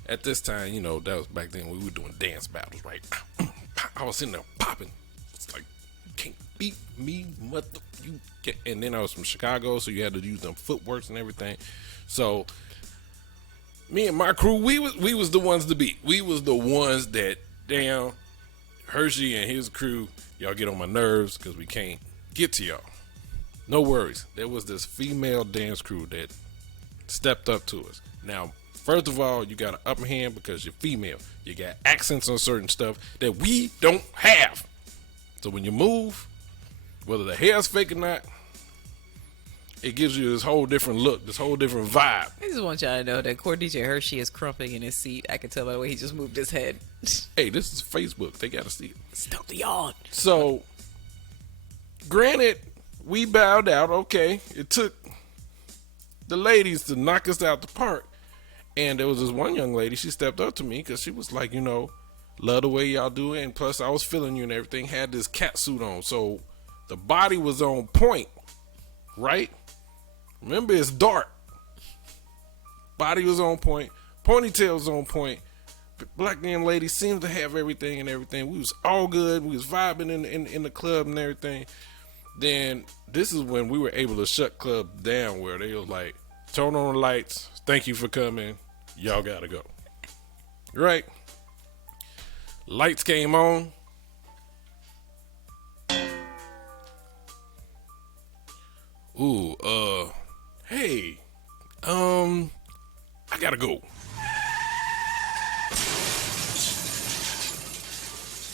at this time, you know, that was back then we were doing dance battles, right? I was sitting there popping. It's like, you can't beat me, mother. You get. And then I was from Chicago, so you had to use them footworks and everything. So me and my crew, we was the ones to beat. We was the ones that, damn, Hershey and his crew, y'all get on my nerves because we can't get to y'all. No worries. There was this female dance crew that stepped up to us. Now, First of all, you got an upper hand because you're female. You got accents on certain stuff that we don't have. So when you move, whether the hair's fake or not, it gives you this whole different look, this whole different vibe. I just want y'all to know that Cordeja Hershey is crumping in his seat. I can tell by the way he just moved his head. Hey, this is Facebook. They got to see it. Stop the yawn. So, granted, we bowed out. Okay, it took the ladies to knock us out the park. And there was this one young lady, she stepped up to me because she was like, love the way y'all do it. And plus, I was feeling you and everything. Had this cat suit on. So, the body was on point, right? Remember, it's dark. Body was on point. Ponytail was on point. Black young lady seemed to have everything and everything. We was all good. We was vibing in the club and everything. Then this is when we were able to shut club down where they was like, turn on the lights. Thank you for coming. Y'all gotta go. Right? Lights came on. Ooh, hey, I gotta go.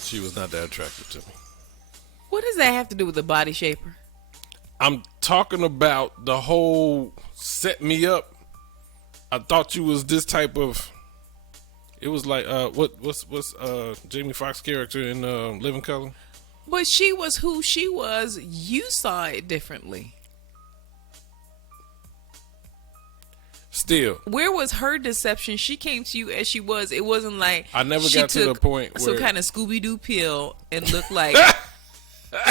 She was not that attractive to me. What does that have to do with the body shaper? I'm talking about the whole set me up. I thought you was this type of. It was like what's Jamie Foxx character in Living Color? But she was who she was. You saw it differently. Still, where was her deception? She came to you as she was. It wasn't like I never she got to the point where some kind of Scooby-Doo pill and looked like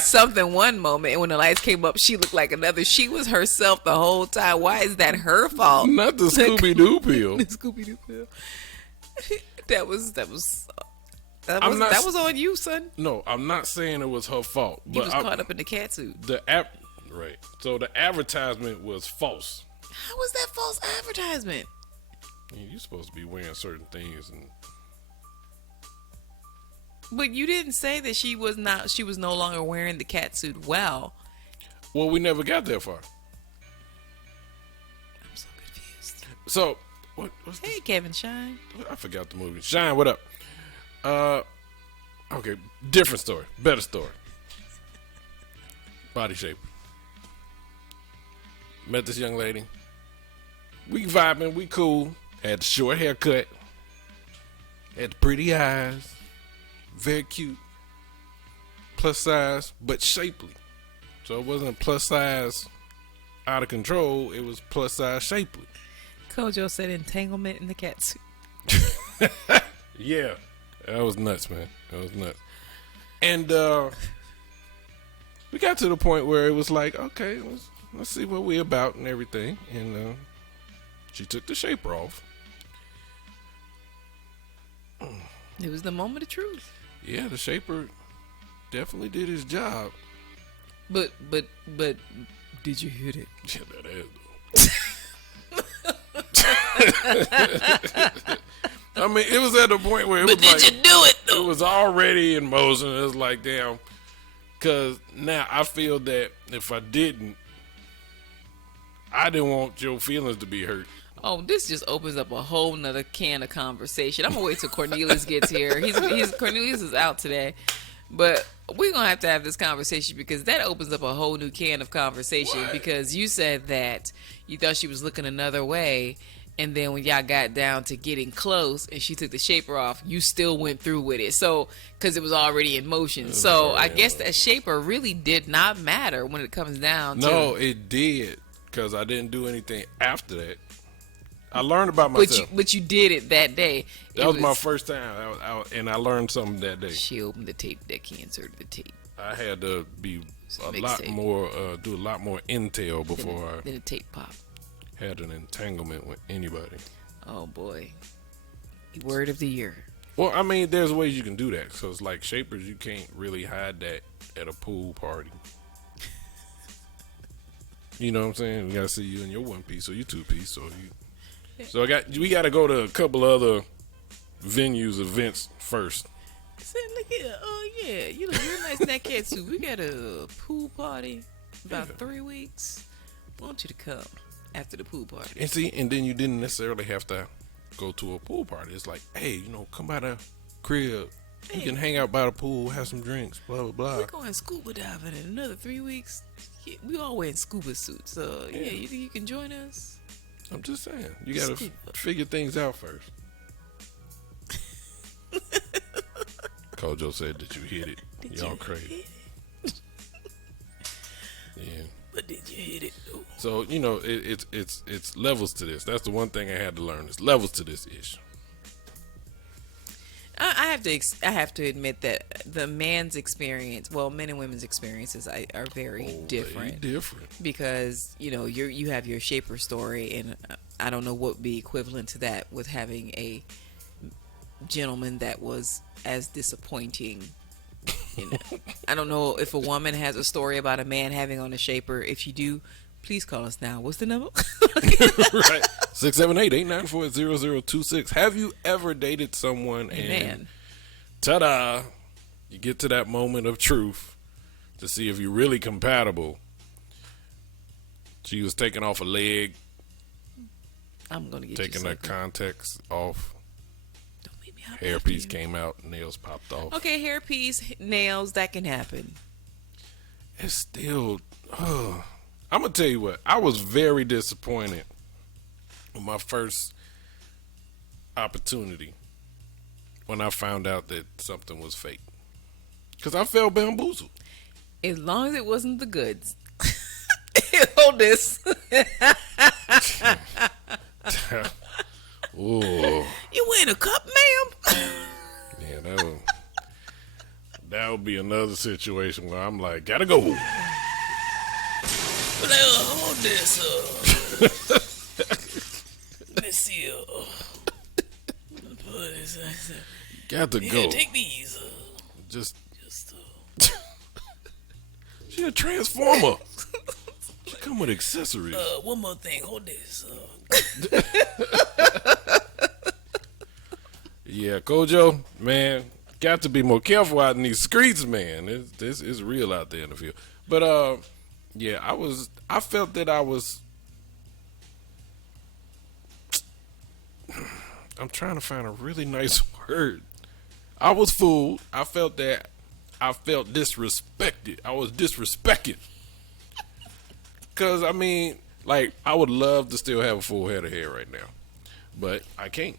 something one moment, and when the lights came up, she looked like another. She was herself the whole time. Why is that her fault? Not the Scooby-Doo pill. The Scooby-Doo pill. That was on you, son. No, I'm not saying it was her fault. You was caught up in the cat suit. Right. So the advertisement was false. How was that false advertisement? You're supposed to be wearing certain things, but you didn't say that she was no longer wearing the cat suit. Well, we never got that far. I'm so confused. So, what's hey, Kevin Shine. I forgot the movie. Shine, what up? Okay, different story, better story. Body shape. Met this young lady. We vibing, we cool. Had the short haircut. Had the pretty eyes. Very cute. Plus size, but shapely. So it wasn't plus size out of control. It was plus size shapely. Kojo said entanglement in the cat suit. Yeah. That was nuts, man. That was nuts. And we got to the point where it was like, okay, let's see what we about and everything. And she took the shaper off. It was the moment of truth. Yeah, the shaper definitely did his job. But did you hit it? Yeah, that is. I mean, it was at the point where it was did like, you do it though? It was already in motion. It was like, damn. Because now I feel that if I didn't want your feelings to be hurt. Oh, this just opens up a whole nother can of conversation. I'm gonna wait till Cornelius gets here. Cornelius is out today, but we're gonna have to have this conversation because that opens up a whole new can of conversation. What? Because you said that you thought she was looking another way, and then when y'all got down to getting close and she took the shaper off, you still went through with it. So, because it was already in motion. So I guess that shaper really did not matter when it comes down to. No, it did. Because I didn't do anything after that. I learned about myself. But you did it that day. That was my first time. And I learned something that day. She opened the tape deck, he inserted the tape. I had to be a lot more, do a lot more intel before then the tape pop. Had an entanglement with anybody. Oh boy. Word of the year. Well, I mean, there's ways you can do that. So it's like shapers, you can't really hide that at a pool party. You know what I'm saying? We gotta see you in your one piece or your two piece. So we gotta go to a couple other venues, events first. Said, look at, oh yeah, you look real nice in that cat suit. We got a pool party about 3 weeks. I want you to come after the pool party. And see, and then you didn't necessarily have to go to a pool party. It's like, hey, come by the crib. You can hang out by the pool, have some drinks, blah, blah, blah. We're going scuba diving in another 3 weeks. Yeah, we all wearing scuba suits. So, yeah, you think you can join us? I'm just saying. You got to figure things out first. Kojo said that you hit it. Y'all crazy. Yeah. But did you hit it? Though? So, it's levels to this. That's the one thing I had to learn. It's levels to this issue. I have to admit that the man's experience, well, men and women's experiences are very different. Because you have your shaper story, and I don't know what would be equivalent to that with having a gentleman that was as disappointing. I don't know if a woman has a story about a man having on a shaper. If you do, please call us now. What's the number? Right. 678-894-0026. Have you ever dated someone and ta-da, you get to that moment of truth to see if you're really compatible. She was taking off a leg. I'm going to get taking the context off. Don't make me hairpiece came out, nails popped off. Okay, hairpiece, nails, that can happen. It's still, I'm going to tell you what, I was very disappointed with my first opportunity when I found out that something was fake. Because I felt bamboozled. As long as it wasn't the goods. Hold this. Ooh. You wearing a cup, ma'am? Yeah, that would be another situation where I'm like, gotta go. Hold this. Let me see. Got to go. Take these. Just she a transformer. She come with accessories. One more thing. Hold this. Yeah, Kojo, man, got to be more careful out in these streets, man. This is real out there in the field. But yeah, I felt that I was. I'm trying to find a really nice word. I was fooled. I felt disrespected. I was disrespected. Because, I mean, like, I would love to still have a full head of hair right now. But I can't.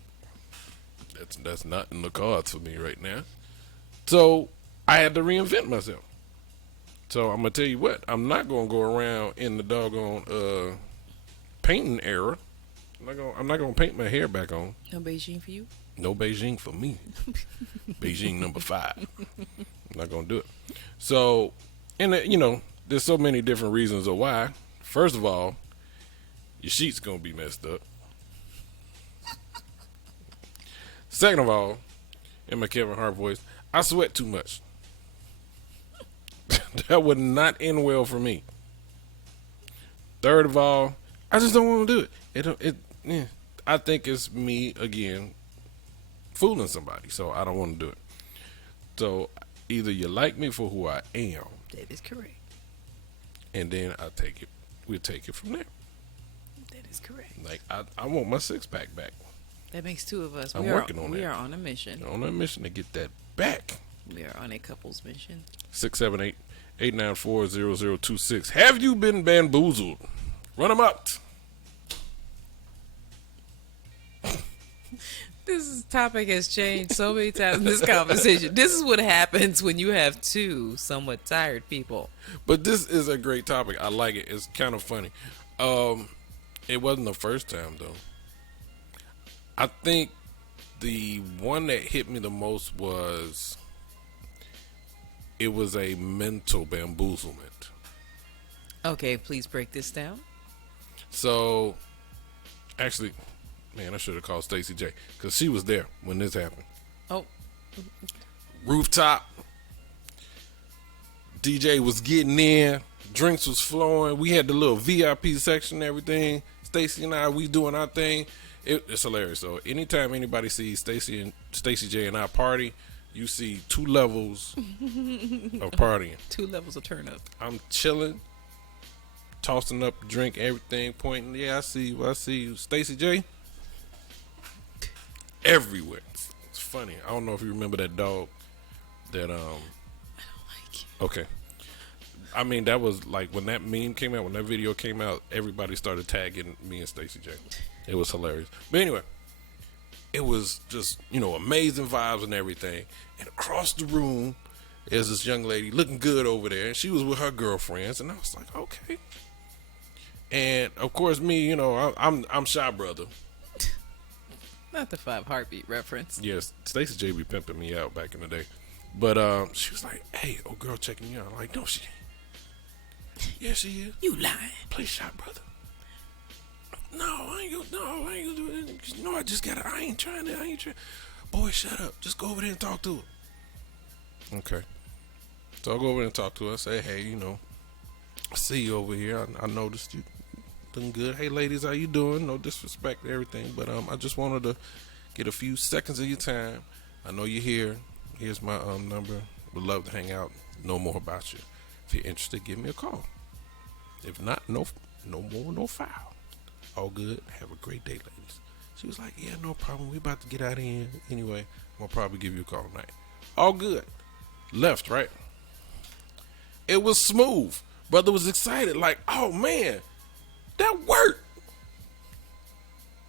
That's not in the cards for me right now. So, I had to reinvent myself. So, I'm going to tell you what. I'm not going to go around in the doggone painting era. I'm not gonna paint my hair back on. No Beijing for you? No Beijing for me. Beijing number 5. I'm not gonna do it. So, and there's so many different reasons of why. First of all, your sheet's gonna be messed up. Second of all, in my Kevin Hart voice, I sweat too much. That would not end well for me. Third of all, I just don't want to do it. I think it's me again fooling somebody, so I don't want to do it. So either you like me for who I am, that is correct, and then we'll take it from there. That is correct. Like I want my 6-pack back. That makes 2 of us. I'm working on that. We are on a mission. On a mission to get that back. We are on a couple's mission. 678-894-0026. Have you been bamboozled? Run them up. This topic has changed so many times in this conversation. This is what happens when you have 2 somewhat tired people. But this is a great topic. I like it. It's kind of funny. It wasn't the first time, though. I think the one that hit me the most was it was a mental bamboozlement. Okay, please break this down. So, actually, man, I should have called Stacey J because she was there when this happened. Oh. Rooftop. DJ was getting in. Drinks was flowing. We had the little VIP section and everything. Stacey and I, we doing our thing. It's hilarious. So anytime anybody sees Stacey J and I party, you see 2 levels of partying. 2 levels of turn up. I'm chilling, tossing up drink, everything, pointing. Yeah, I see you. Stacey J. everywhere. It's funny. I don't know if you remember that dog that I don't like it. okay. I mean, that was like when that meme came out, when that video came out, everybody started tagging me and Stacey J. It was hilarious. But anyway, it was just, amazing vibes and everything. And across the room is this young lady looking good over there. And she was with her girlfriends. And I was like, okay. And of course, me, I'm Shy Brother. Not the 5 Heartbeat reference. Yes, Stacey J be pimping me out back in the day. But she was like, hey, old girl checking you out. I'm like, no, she ain't. Yeah, she is. You lying. Play Shot Brother. No, I ain't gonna do it. No, I ain't trying. Boy, shut up. Just go over there and talk to her. Okay. So I'll go over there and talk to her. Say, hey, I see you over here. I noticed you doing good. Hey, ladies, how you doing? No disrespect to everything, but I just wanted to get a few seconds of your time. I know you're here. Here's my number. Would love to hang out, know more about you. If you're interested, give me a call. If not, no more, no foul. All good. Have a great day, ladies. She was like, yeah, no problem. We about to get out of here. Anyway, I'm going to probably give you a call tonight. All good. Left, right? It was smooth. Brother was excited. Like, oh, man, that worked.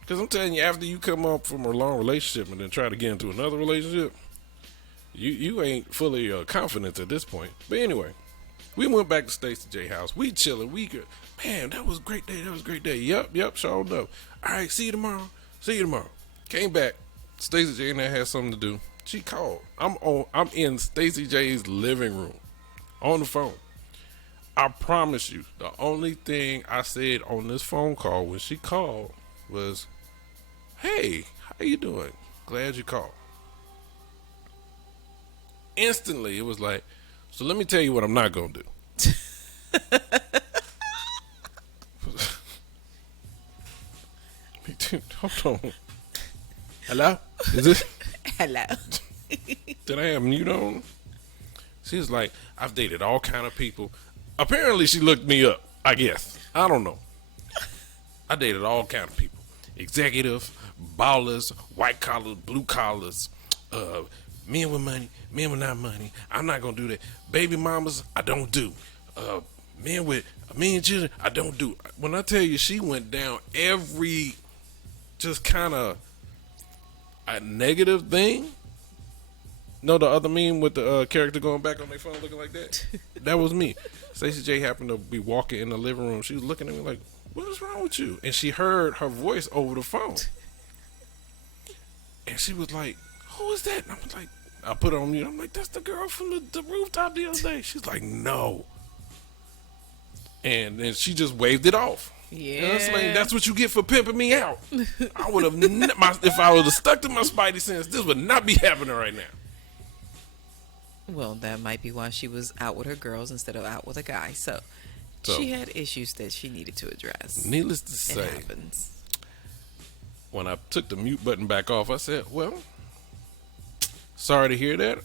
Because I'm telling you, after you come up from a long relationship and then try to get into another relationship, you ain't fully confident at this point. But anyway, we went back to Stacey J house. We chilling. We good. Man, that was a great day. Yep, sure enough. All right, see you tomorrow. Came back. Stacey J and I had something to do. She called. I'm in Stacey J's living room on the phone. I promise you, the only thing I said on this phone call when she called was, hey, how you doing? Glad you called. Instantly, it was like, so let me tell you what I'm not going to do. Hold on. Hello? Is it? Hello. Did I have mute on? She was like, I've dated all kind of people. Apparently, she looked me up, I guess. I don't know. I dated all kind of people. Executives, ballers, white collars, blue collars, men with money, men with not money. I'm not going to do that. Baby mamas, I don't do. Men with a million children, I don't do. When I tell you she went down every just kind of a negative thing. No, the other meme with the character going back on their phone looking like that. That was me. Stacey J happened to be walking in the living room. She was looking at me like, what is wrong with you? And she heard her voice over the phone. And she was like, who is that? And I was like, I put her on mute. I'm like, that's the girl from the rooftop the other day. She's like, no. And then she just waved it off. Yeah. And I was like, that's what you get for pimping me out. I would have, if I would have stuck to my spidey sense, this would not be happening right now. Well, that might be why she was out with her girls instead of out with a guy. So she had issues that she needed to address. Needless to say, It happens. When I took the mute button back off, I said, well, sorry to hear that.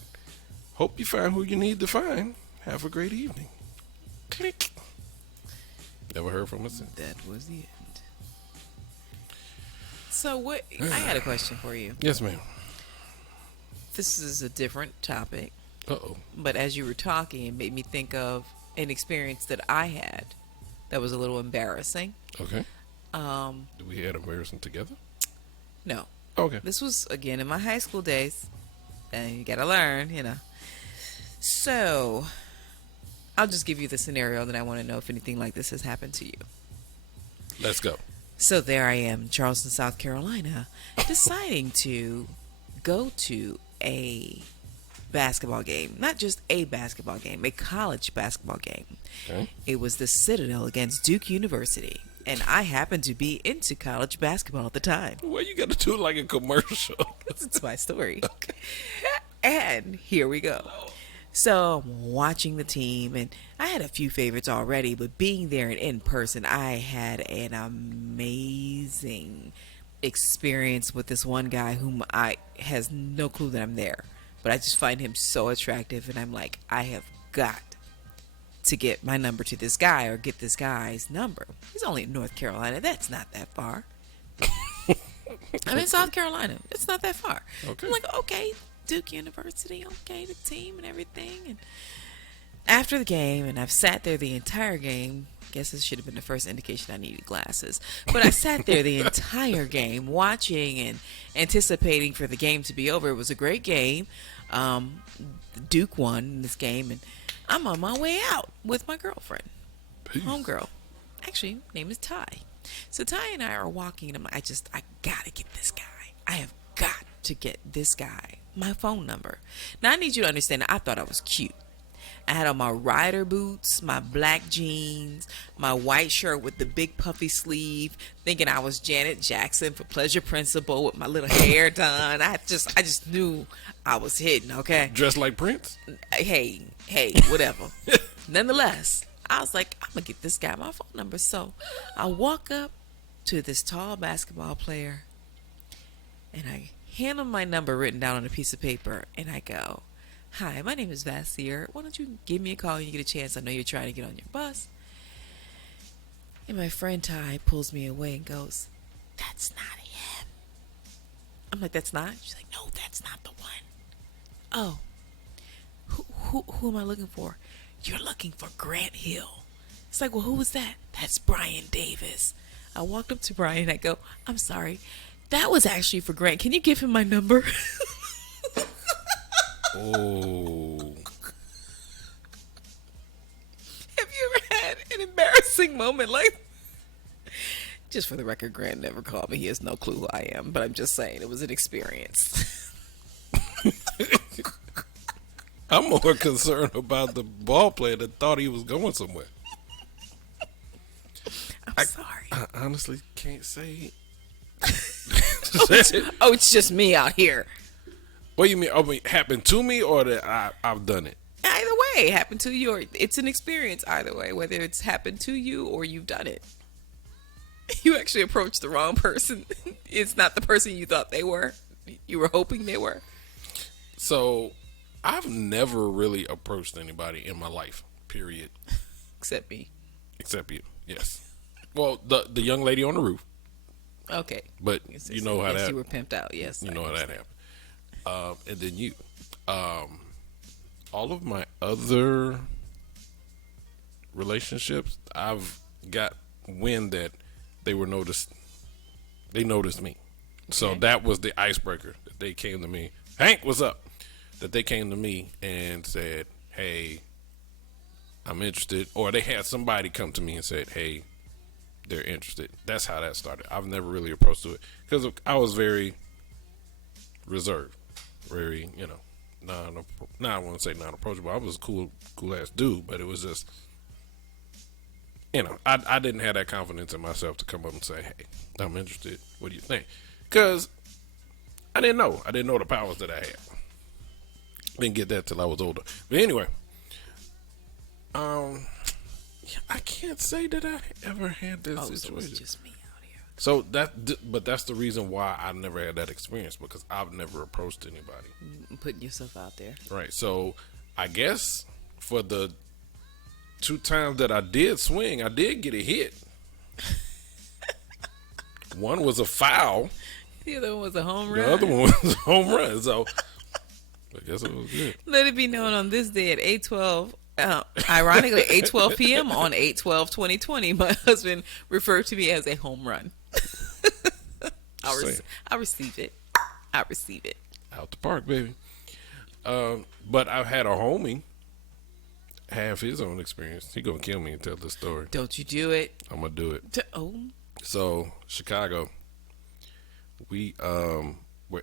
Hope you find who you need to find. Have a great evening. Click. Never heard from her since. That was the end. So what? I had a question for you. Yes, ma'am. This is a different topic. Uh-oh. But as you were talking, it made me think of an experience that I had that was a little embarrassing. Okay. Did we have embarrassing together? No. Okay. This was, again, in my high school days. And you gotta learn, So, I'll just give you the scenario, then I want to know if anything like this has happened to you. Let's go. So there I am, Charleston, South Carolina, deciding to go to a basketball game. Not just a basketball game, a college basketball game. Okay. It was the Citadel against Duke University. And I happened to be into college basketball at the time. Well, you got to do it like a commercial. It's my story. And here we go. So I'm watching the team, and I had a few favorites already, but being there and in person, I had an amazing experience with this one guy whom I has no clue that I'm there. But I just find him so attractive, and I'm like, I have got to get my number to this guy or get this guy's number. He's only in North Carolina. That's not that far. I'm in South Carolina. It's not that far. Okay. I'm like, okay, Duke University, okay, the team and everything. And after the game, and I've sat there the entire game. Guess this should have been the first indication I needed glasses. But I sat there the entire game watching and anticipating for the game to be over. It was a great game. Duke won this game, and I'm on my way out with my girlfriend, Peace. homegirl. Actually, name is Ty. So Ty and I are walking, and I'm like, I gotta get this guy. I have got to get this guy my phone number. Now I need you to understand that I thought I was cute. I had on my rider boots, my black jeans, my white shirt with the big puffy sleeve, thinking I was Janet Jackson for Pleasure Principle with my little hair done. I just knew I was hidden, okay? Dressed like Prince? Hey, whatever. Nonetheless, I was like, I'm going to get this guy my phone number. So I walk up to this tall basketball player, and I hand him my number written down on a piece of paper, and I go, hi, my name is Vassir. Why don't you give me a call when you get a chance? I know you're trying to get on your bus. And my friend Ty pulls me away and goes, that's not him. I'm like, that's not? She's like, no, that's not the one. Oh, who am I looking for? You're looking for Grant Hill. It's like, well, who was that? That's Brian Davis. I walked up to Brian and I go, I'm sorry. That was actually for Grant. Can you give him my number? Oh. Have you ever had an embarrassing moment like? Just for the record, Grant never called me. He has no clue who I am, but I'm just saying it was an experience. I'm more concerned about the ball player that thought he was going somewhere. I'm sorry. I honestly can't say. Oh, it's just me out here. What do you mean? I mean, happened to me or that I've done it? Either way, it happened to you, or it's an experience either way, whether it's happened to you or you've done it. You actually approached the wrong person. It's not the person you thought they were. You were hoping they were. So, I've never really approached anybody in my life, period. Except me. Except you, yes. Well, the young lady on the roof. Okay. But you know how that... you were pimped out, yes. You know how that happened. And then you. All of my other relationships, I've got wind that they noticed me. So that was the icebreaker that they came to me. Hank, what's up? That they came to me and said, hey, I'm interested. Or they had somebody come to me and said, hey, they're interested. That's how that started. I've never really approached to it because I was very reserved. Very, I wouldn't say non-approachable. I was a cool ass dude, but it was just, I didn't have that confidence in myself to come up and say, hey, I'm interested. What do you think? Because I didn't know. I didn't know the powers that I had. Didn't get that till I was older. But anyway, I can't say that I ever had this situation. So it's just me out here. So but that's the reason why I never had that experience, because I've never approached anybody. Putting yourself out there. Right. So I guess for the 2 times that I did swing, I did get a hit. One was a foul. The other one was a home run. The other one was a home run. So I guess it was good. Let it be known on this day at 8:12. Ironically, 8:12 p.m. on 8/12/2020, my husband referred to me as a home run. I receive it. I receive it. Out the park, baby. But I've had a homie have his own experience. He gonna kill me and tell this story. Don't you do it. I'm gonna do it. Oh. So Chicago, we're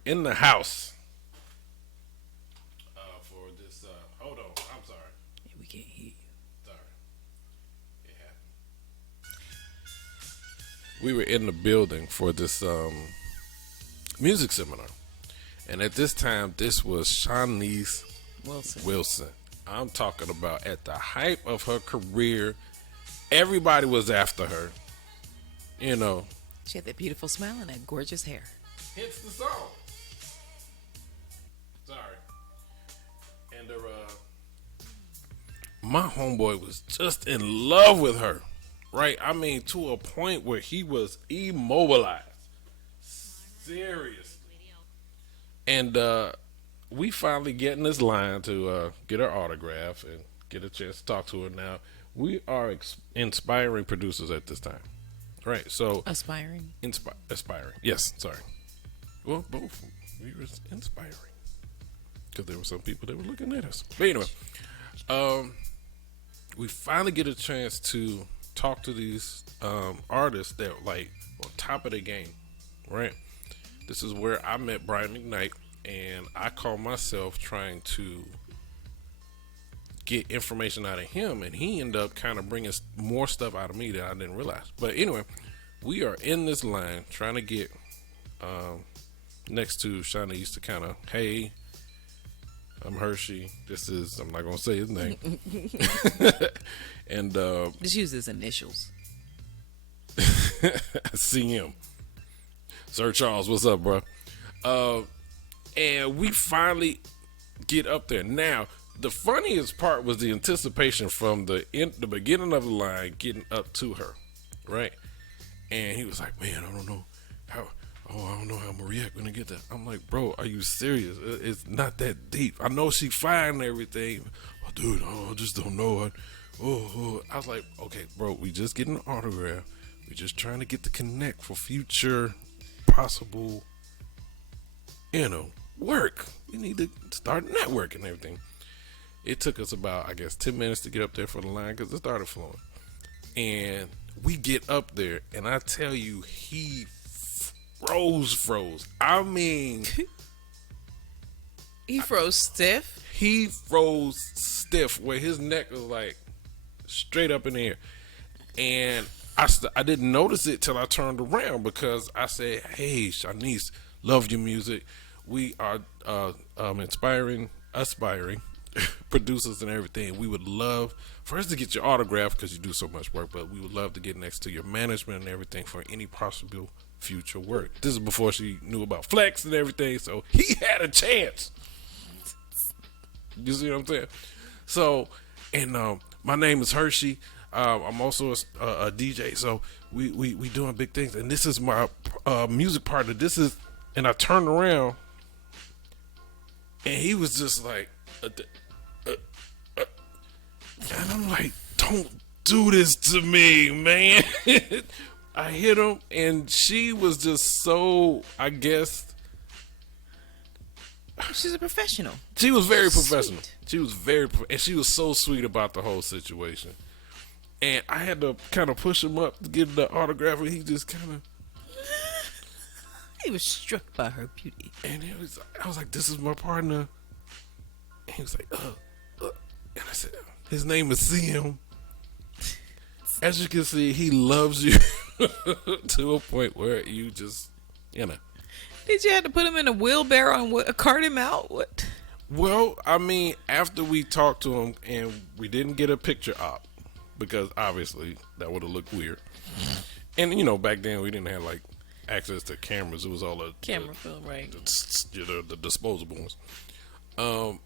in the house for this. Hold on, I'm sorry. Yeah, we can't hear you. Sorry, it happened. We were in the building for this music seminar, and at this time, this was Shanice Wilson. I'm talking about at the height of her career. Everybody was after her. She had that beautiful smile and that gorgeous hair. Hits the song. Sorry. And my homeboy was just in love with her. Right? I mean, to a point where he was immobilized. serious? And we finally get in this line to get her autograph and get a chance to talk to her. Now, we are inspiring producers at this time. Right, so Aspiring. Aspiring. Yes, sorry. Well, both. We were inspiring. Because there were some people that were looking at us. But anyway, we finally get a chance to talk to these artists that are like on top of the game, right? This is where I met Brian McKnight, and I call myself trying to get information out of him, and he ended up kind of bringing more stuff out of me that I didn't realize. But anyway, we are in this line trying to get next to Shanice to kind of, hey, I'm Hershey. This is, I'm not going to say his name. And Just use his initials. CM. Sir Charles, what's up, bro? And we finally get up there. Now, the funniest part was the anticipation from the beginning of the line getting up to her, right? And he was like, man, I don't know how Maria gonna get that. I'm like, bro, are you serious? It's not that deep. I know she fine and everything. Oh, dude, I just don't know. I was like, okay, bro, we just getting an autograph. We just trying to get the connect for future possible, work. We need to start networking and everything. It took us about, I guess, 10 minutes to get up there for the line because it started flowing. And we get up there, and I tell you, he froze. I mean, He froze stiff. he froze stiff where his neck was like straight up in the air. And I didn't notice it till I turned around because I said, hey, Shanice, love your music. We are aspiring producers and everything. We would love for us to get your autograph because you do so much work, but we would love to get next to your management and everything for any possible future work. This is before she knew about Flex and everything, so he had a chance. You see what I'm saying? So, and my name is Hershey. I'm also a DJ, so we doing big things. And this is my music partner. And I turned around, and he was just like, and I'm like, don't do this to me, man. I hit him, and she was just so, I guess. She's a professional. She was very professional. Sweet. She was and she was so sweet about the whole situation. And I had to kind of push him up to get the autograph, and he just kind of. He was struck by her beauty. And I was like, this is my partner. And he was like, and I said, his name is CM. As you can see, he loves you to a point where you just, Did you have to put him in a wheelbarrow and cart him out? What? Well, I mean, after we talked to him and we didn't get a picture op because obviously that would have looked weird. And back then we didn't have like access to cameras. It was all a Camera film, right? The disposable ones.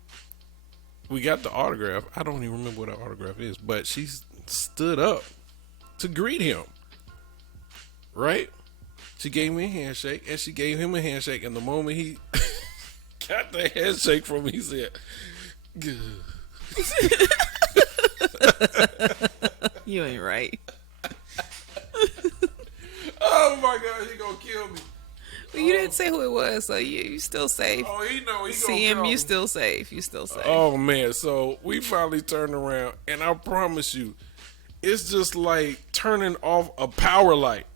We got the autograph. I don't even remember what her autograph is, but she stood up to greet him. Right? She gave me a handshake, and she gave him a handshake. And the moment he got the handshake from me, he said, "Good." You ain't right. Oh my God, he gonna kill me. Well, you didn't say who it was, so you still safe. Oh, he know he See gonna him, call you me. still safe. You still safe. Oh man, so we finally turned around, and I promise you, it's just like turning off a power light.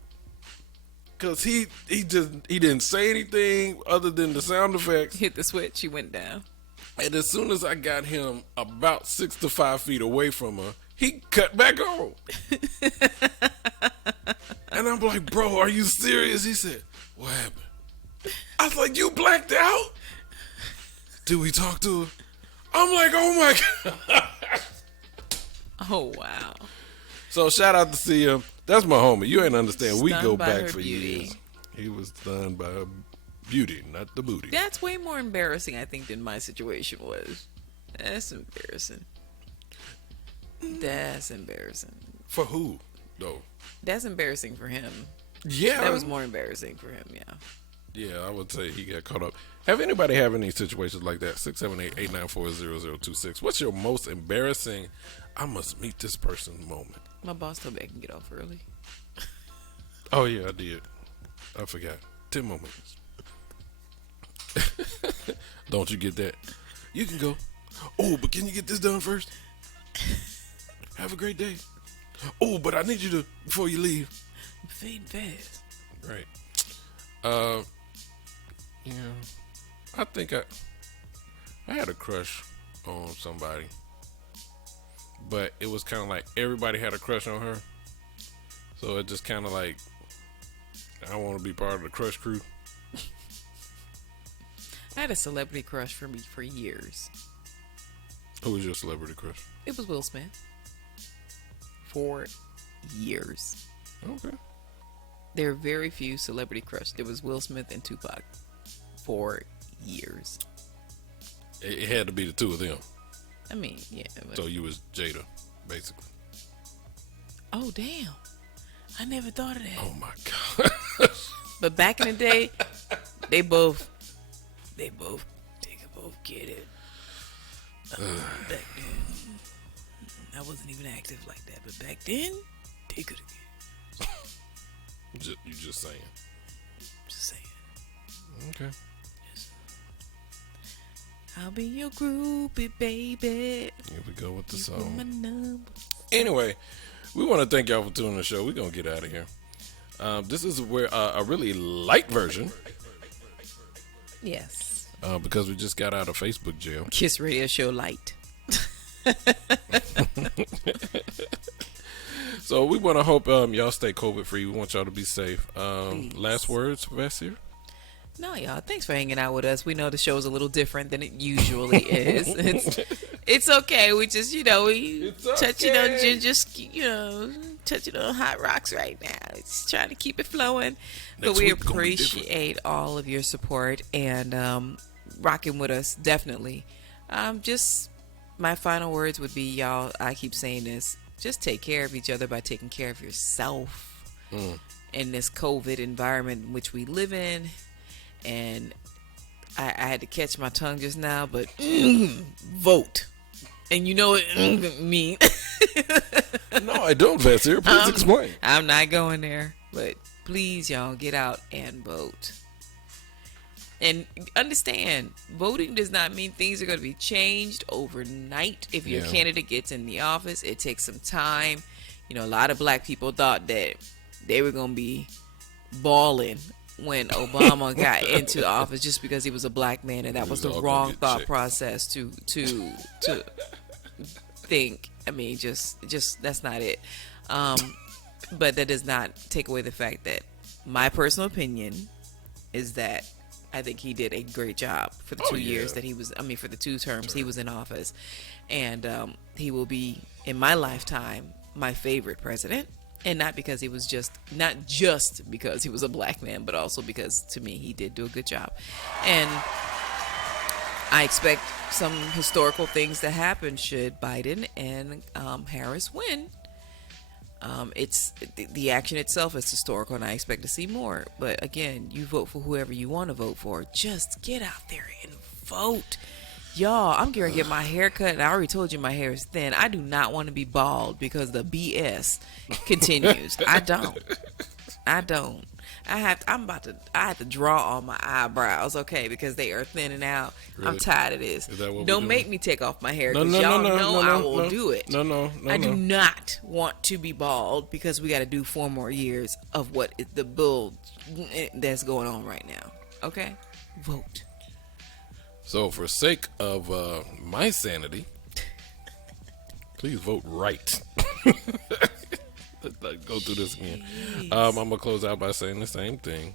Cause he didn't say anything other than the sound effects. Hit the switch, he went down. And as soon as I got him about 6 to 5 feet away from her, he cut back on. And I'm like, bro, are you serious? He said, what happened? I was like, you blacked out? Did we talk to her? I'm like, oh my God. Oh, wow. So shout out to CM. That's my homie. You ain't understand. We Stunned go by back her for beauty. years. He was stunned by her beauty, not the booty. That's way more embarrassing, I think, than my situation was. That's embarrassing. That's embarrassing. For who, though? That's embarrassing for him. Yeah. That was more embarrassing for him, yeah. Yeah, I would say he got caught up. Have anybody have any situations like that? 678-894-0026. What's your most embarrassing, I must meet this person moment? My boss told me I can get off early. Oh, yeah, I did. I forgot. 10 moments. Don't you get that? You can go. Oh, but can you get this done first? Have a great day. Oh, but I need you to, before you leave. I'm fading fast. Right. Yeah. I think I had a crush on somebody. But it was kind of like everybody had a crush on her. So it just kind of like, I want to be part of the crush crew. I had a celebrity crush for me for years. Who was your celebrity crush? It was Will Smith. For years. Okay. There are very few celebrity crushes. There was Will Smith and Tupac. For years. It had to be the two of them. I mean, yeah. But... So you was Jada, basically. Oh, damn. I never thought of that. Oh, my God. But back in the day, they both get it. Back then, I wasn't even active like that. But back then, they could have get it. You just saying. Just saying. Okay. I'll be your groupie, baby. Here we go with the You song. my number. Anyway, we want to thank y'all for tuning in the show. We're going to get out of here. This is where a really light version. Yes. Because we just got out of Facebook jail. Kiss Radio Show Light. So we want to hope y'all stay COVID free. We want y'all to be safe. Last words, Vasir? No, y'all. Thanks for hanging out with us. We know the show is a little different than it usually is. It's okay. We just, we touching on ginger, touching on hot rocks right now. It's trying to keep it flowing. But we appreciate all of your support and rocking with us, definitely. Just my final words would be, y'all, I keep saying this, just take care of each other by taking care of yourself in this COVID environment in which we live in. And I had to catch my tongue just now, but vote. And you know what mean. No, I don't, Vasir. Please explain. I'm not going there. But please, y'all, get out and vote. And understand, voting does not mean things are going to be changed overnight. If your candidate gets in the office, it takes some time. A lot of black people thought that they were going to be balling when Obama got into office just because he was a black man, and that was the wrong thought process to think. I mean, just that's not it. But that does not take away the fact that my personal opinion is that I think he did a great job for the 2 years that he was, for the 2 terms he was in office. And he will be, in my lifetime, my favorite president. And not just because he was a black man, but also because, to me, he did do a good job. And I expect some historical things to happen should Biden and Harris win. It's the action itself is historical, and I expect to see more. But again, you vote for whoever you want to vote for. Just get out there and vote. Y'all, I'm going to get my hair cut, and I already told you my hair is thin. I do not want to be bald because the BS continues. I don't. I have to draw on my eyebrows, okay, because they are thinning out. Really? I'm tired of this. Don't make me take off my hair because y'all know I will do it. No. I do not want to be bald because we got to do 4 more years of what is the bull that's going on right now. Okay? Vote. So, for sake of my sanity, please vote right. Let's go through this again. I'm going to close out by saying the same thing.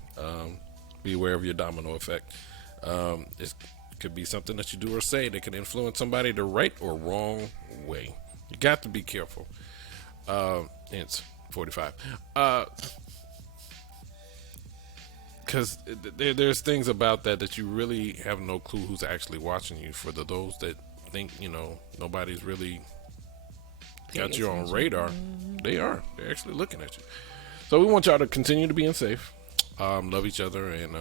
Be aware of your domino effect. It could be something that you do or say that can influence somebody the right or wrong way. You got to be careful. It's 45. Because there's things about that you really have no clue who's actually watching you. For those that think, nobody's really got you on radar, they're actually looking at you. So we want y'all to continue to be safe, love each other, and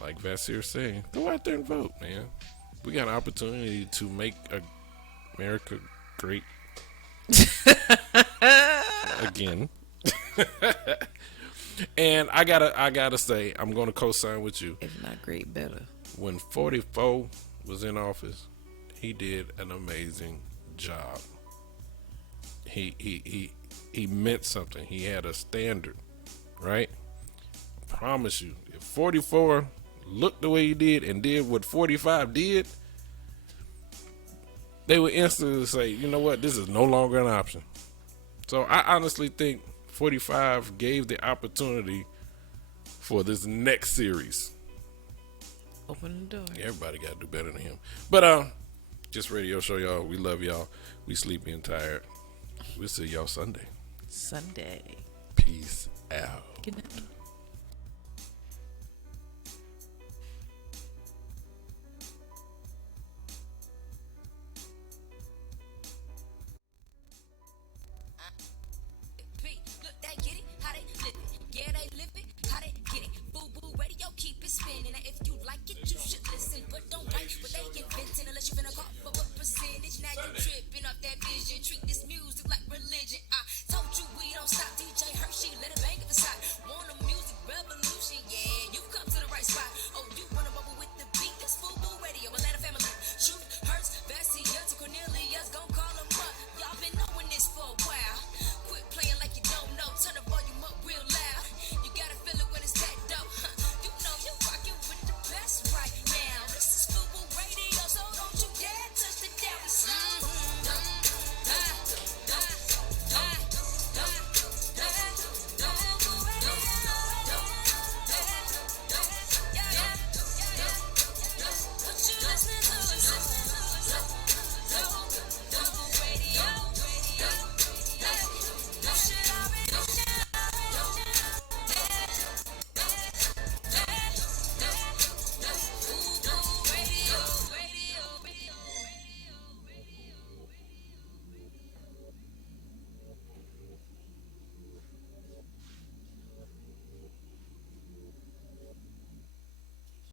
like Vasir saying, go out there and vote, man. We got an opportunity to make America great again. And I gotta say, I'm gonna co-sign with you. If not great, better. When 44 was in office, he did an amazing job. He meant something. He had a standard, right? I promise you, if 44 looked the way he did and did what 45 did, they would instantly say, you know what, this is no longer an option. So I honestly think 45 gave the opportunity for this next series. Open the door. Everybody got to do better than him. But just radio show, y'all. We love y'all. We sleepy and tired. We'll see y'all Sunday. Peace out. Good night. Look, they get it, how they flip it. Yeah, they live it, how they get it. Boo boo radio, keep it spinning. And if you like it, you should listen. But don't write what they inventing unless you finna call for what percentage. Now you tripping off that vision. Treat this music like religion.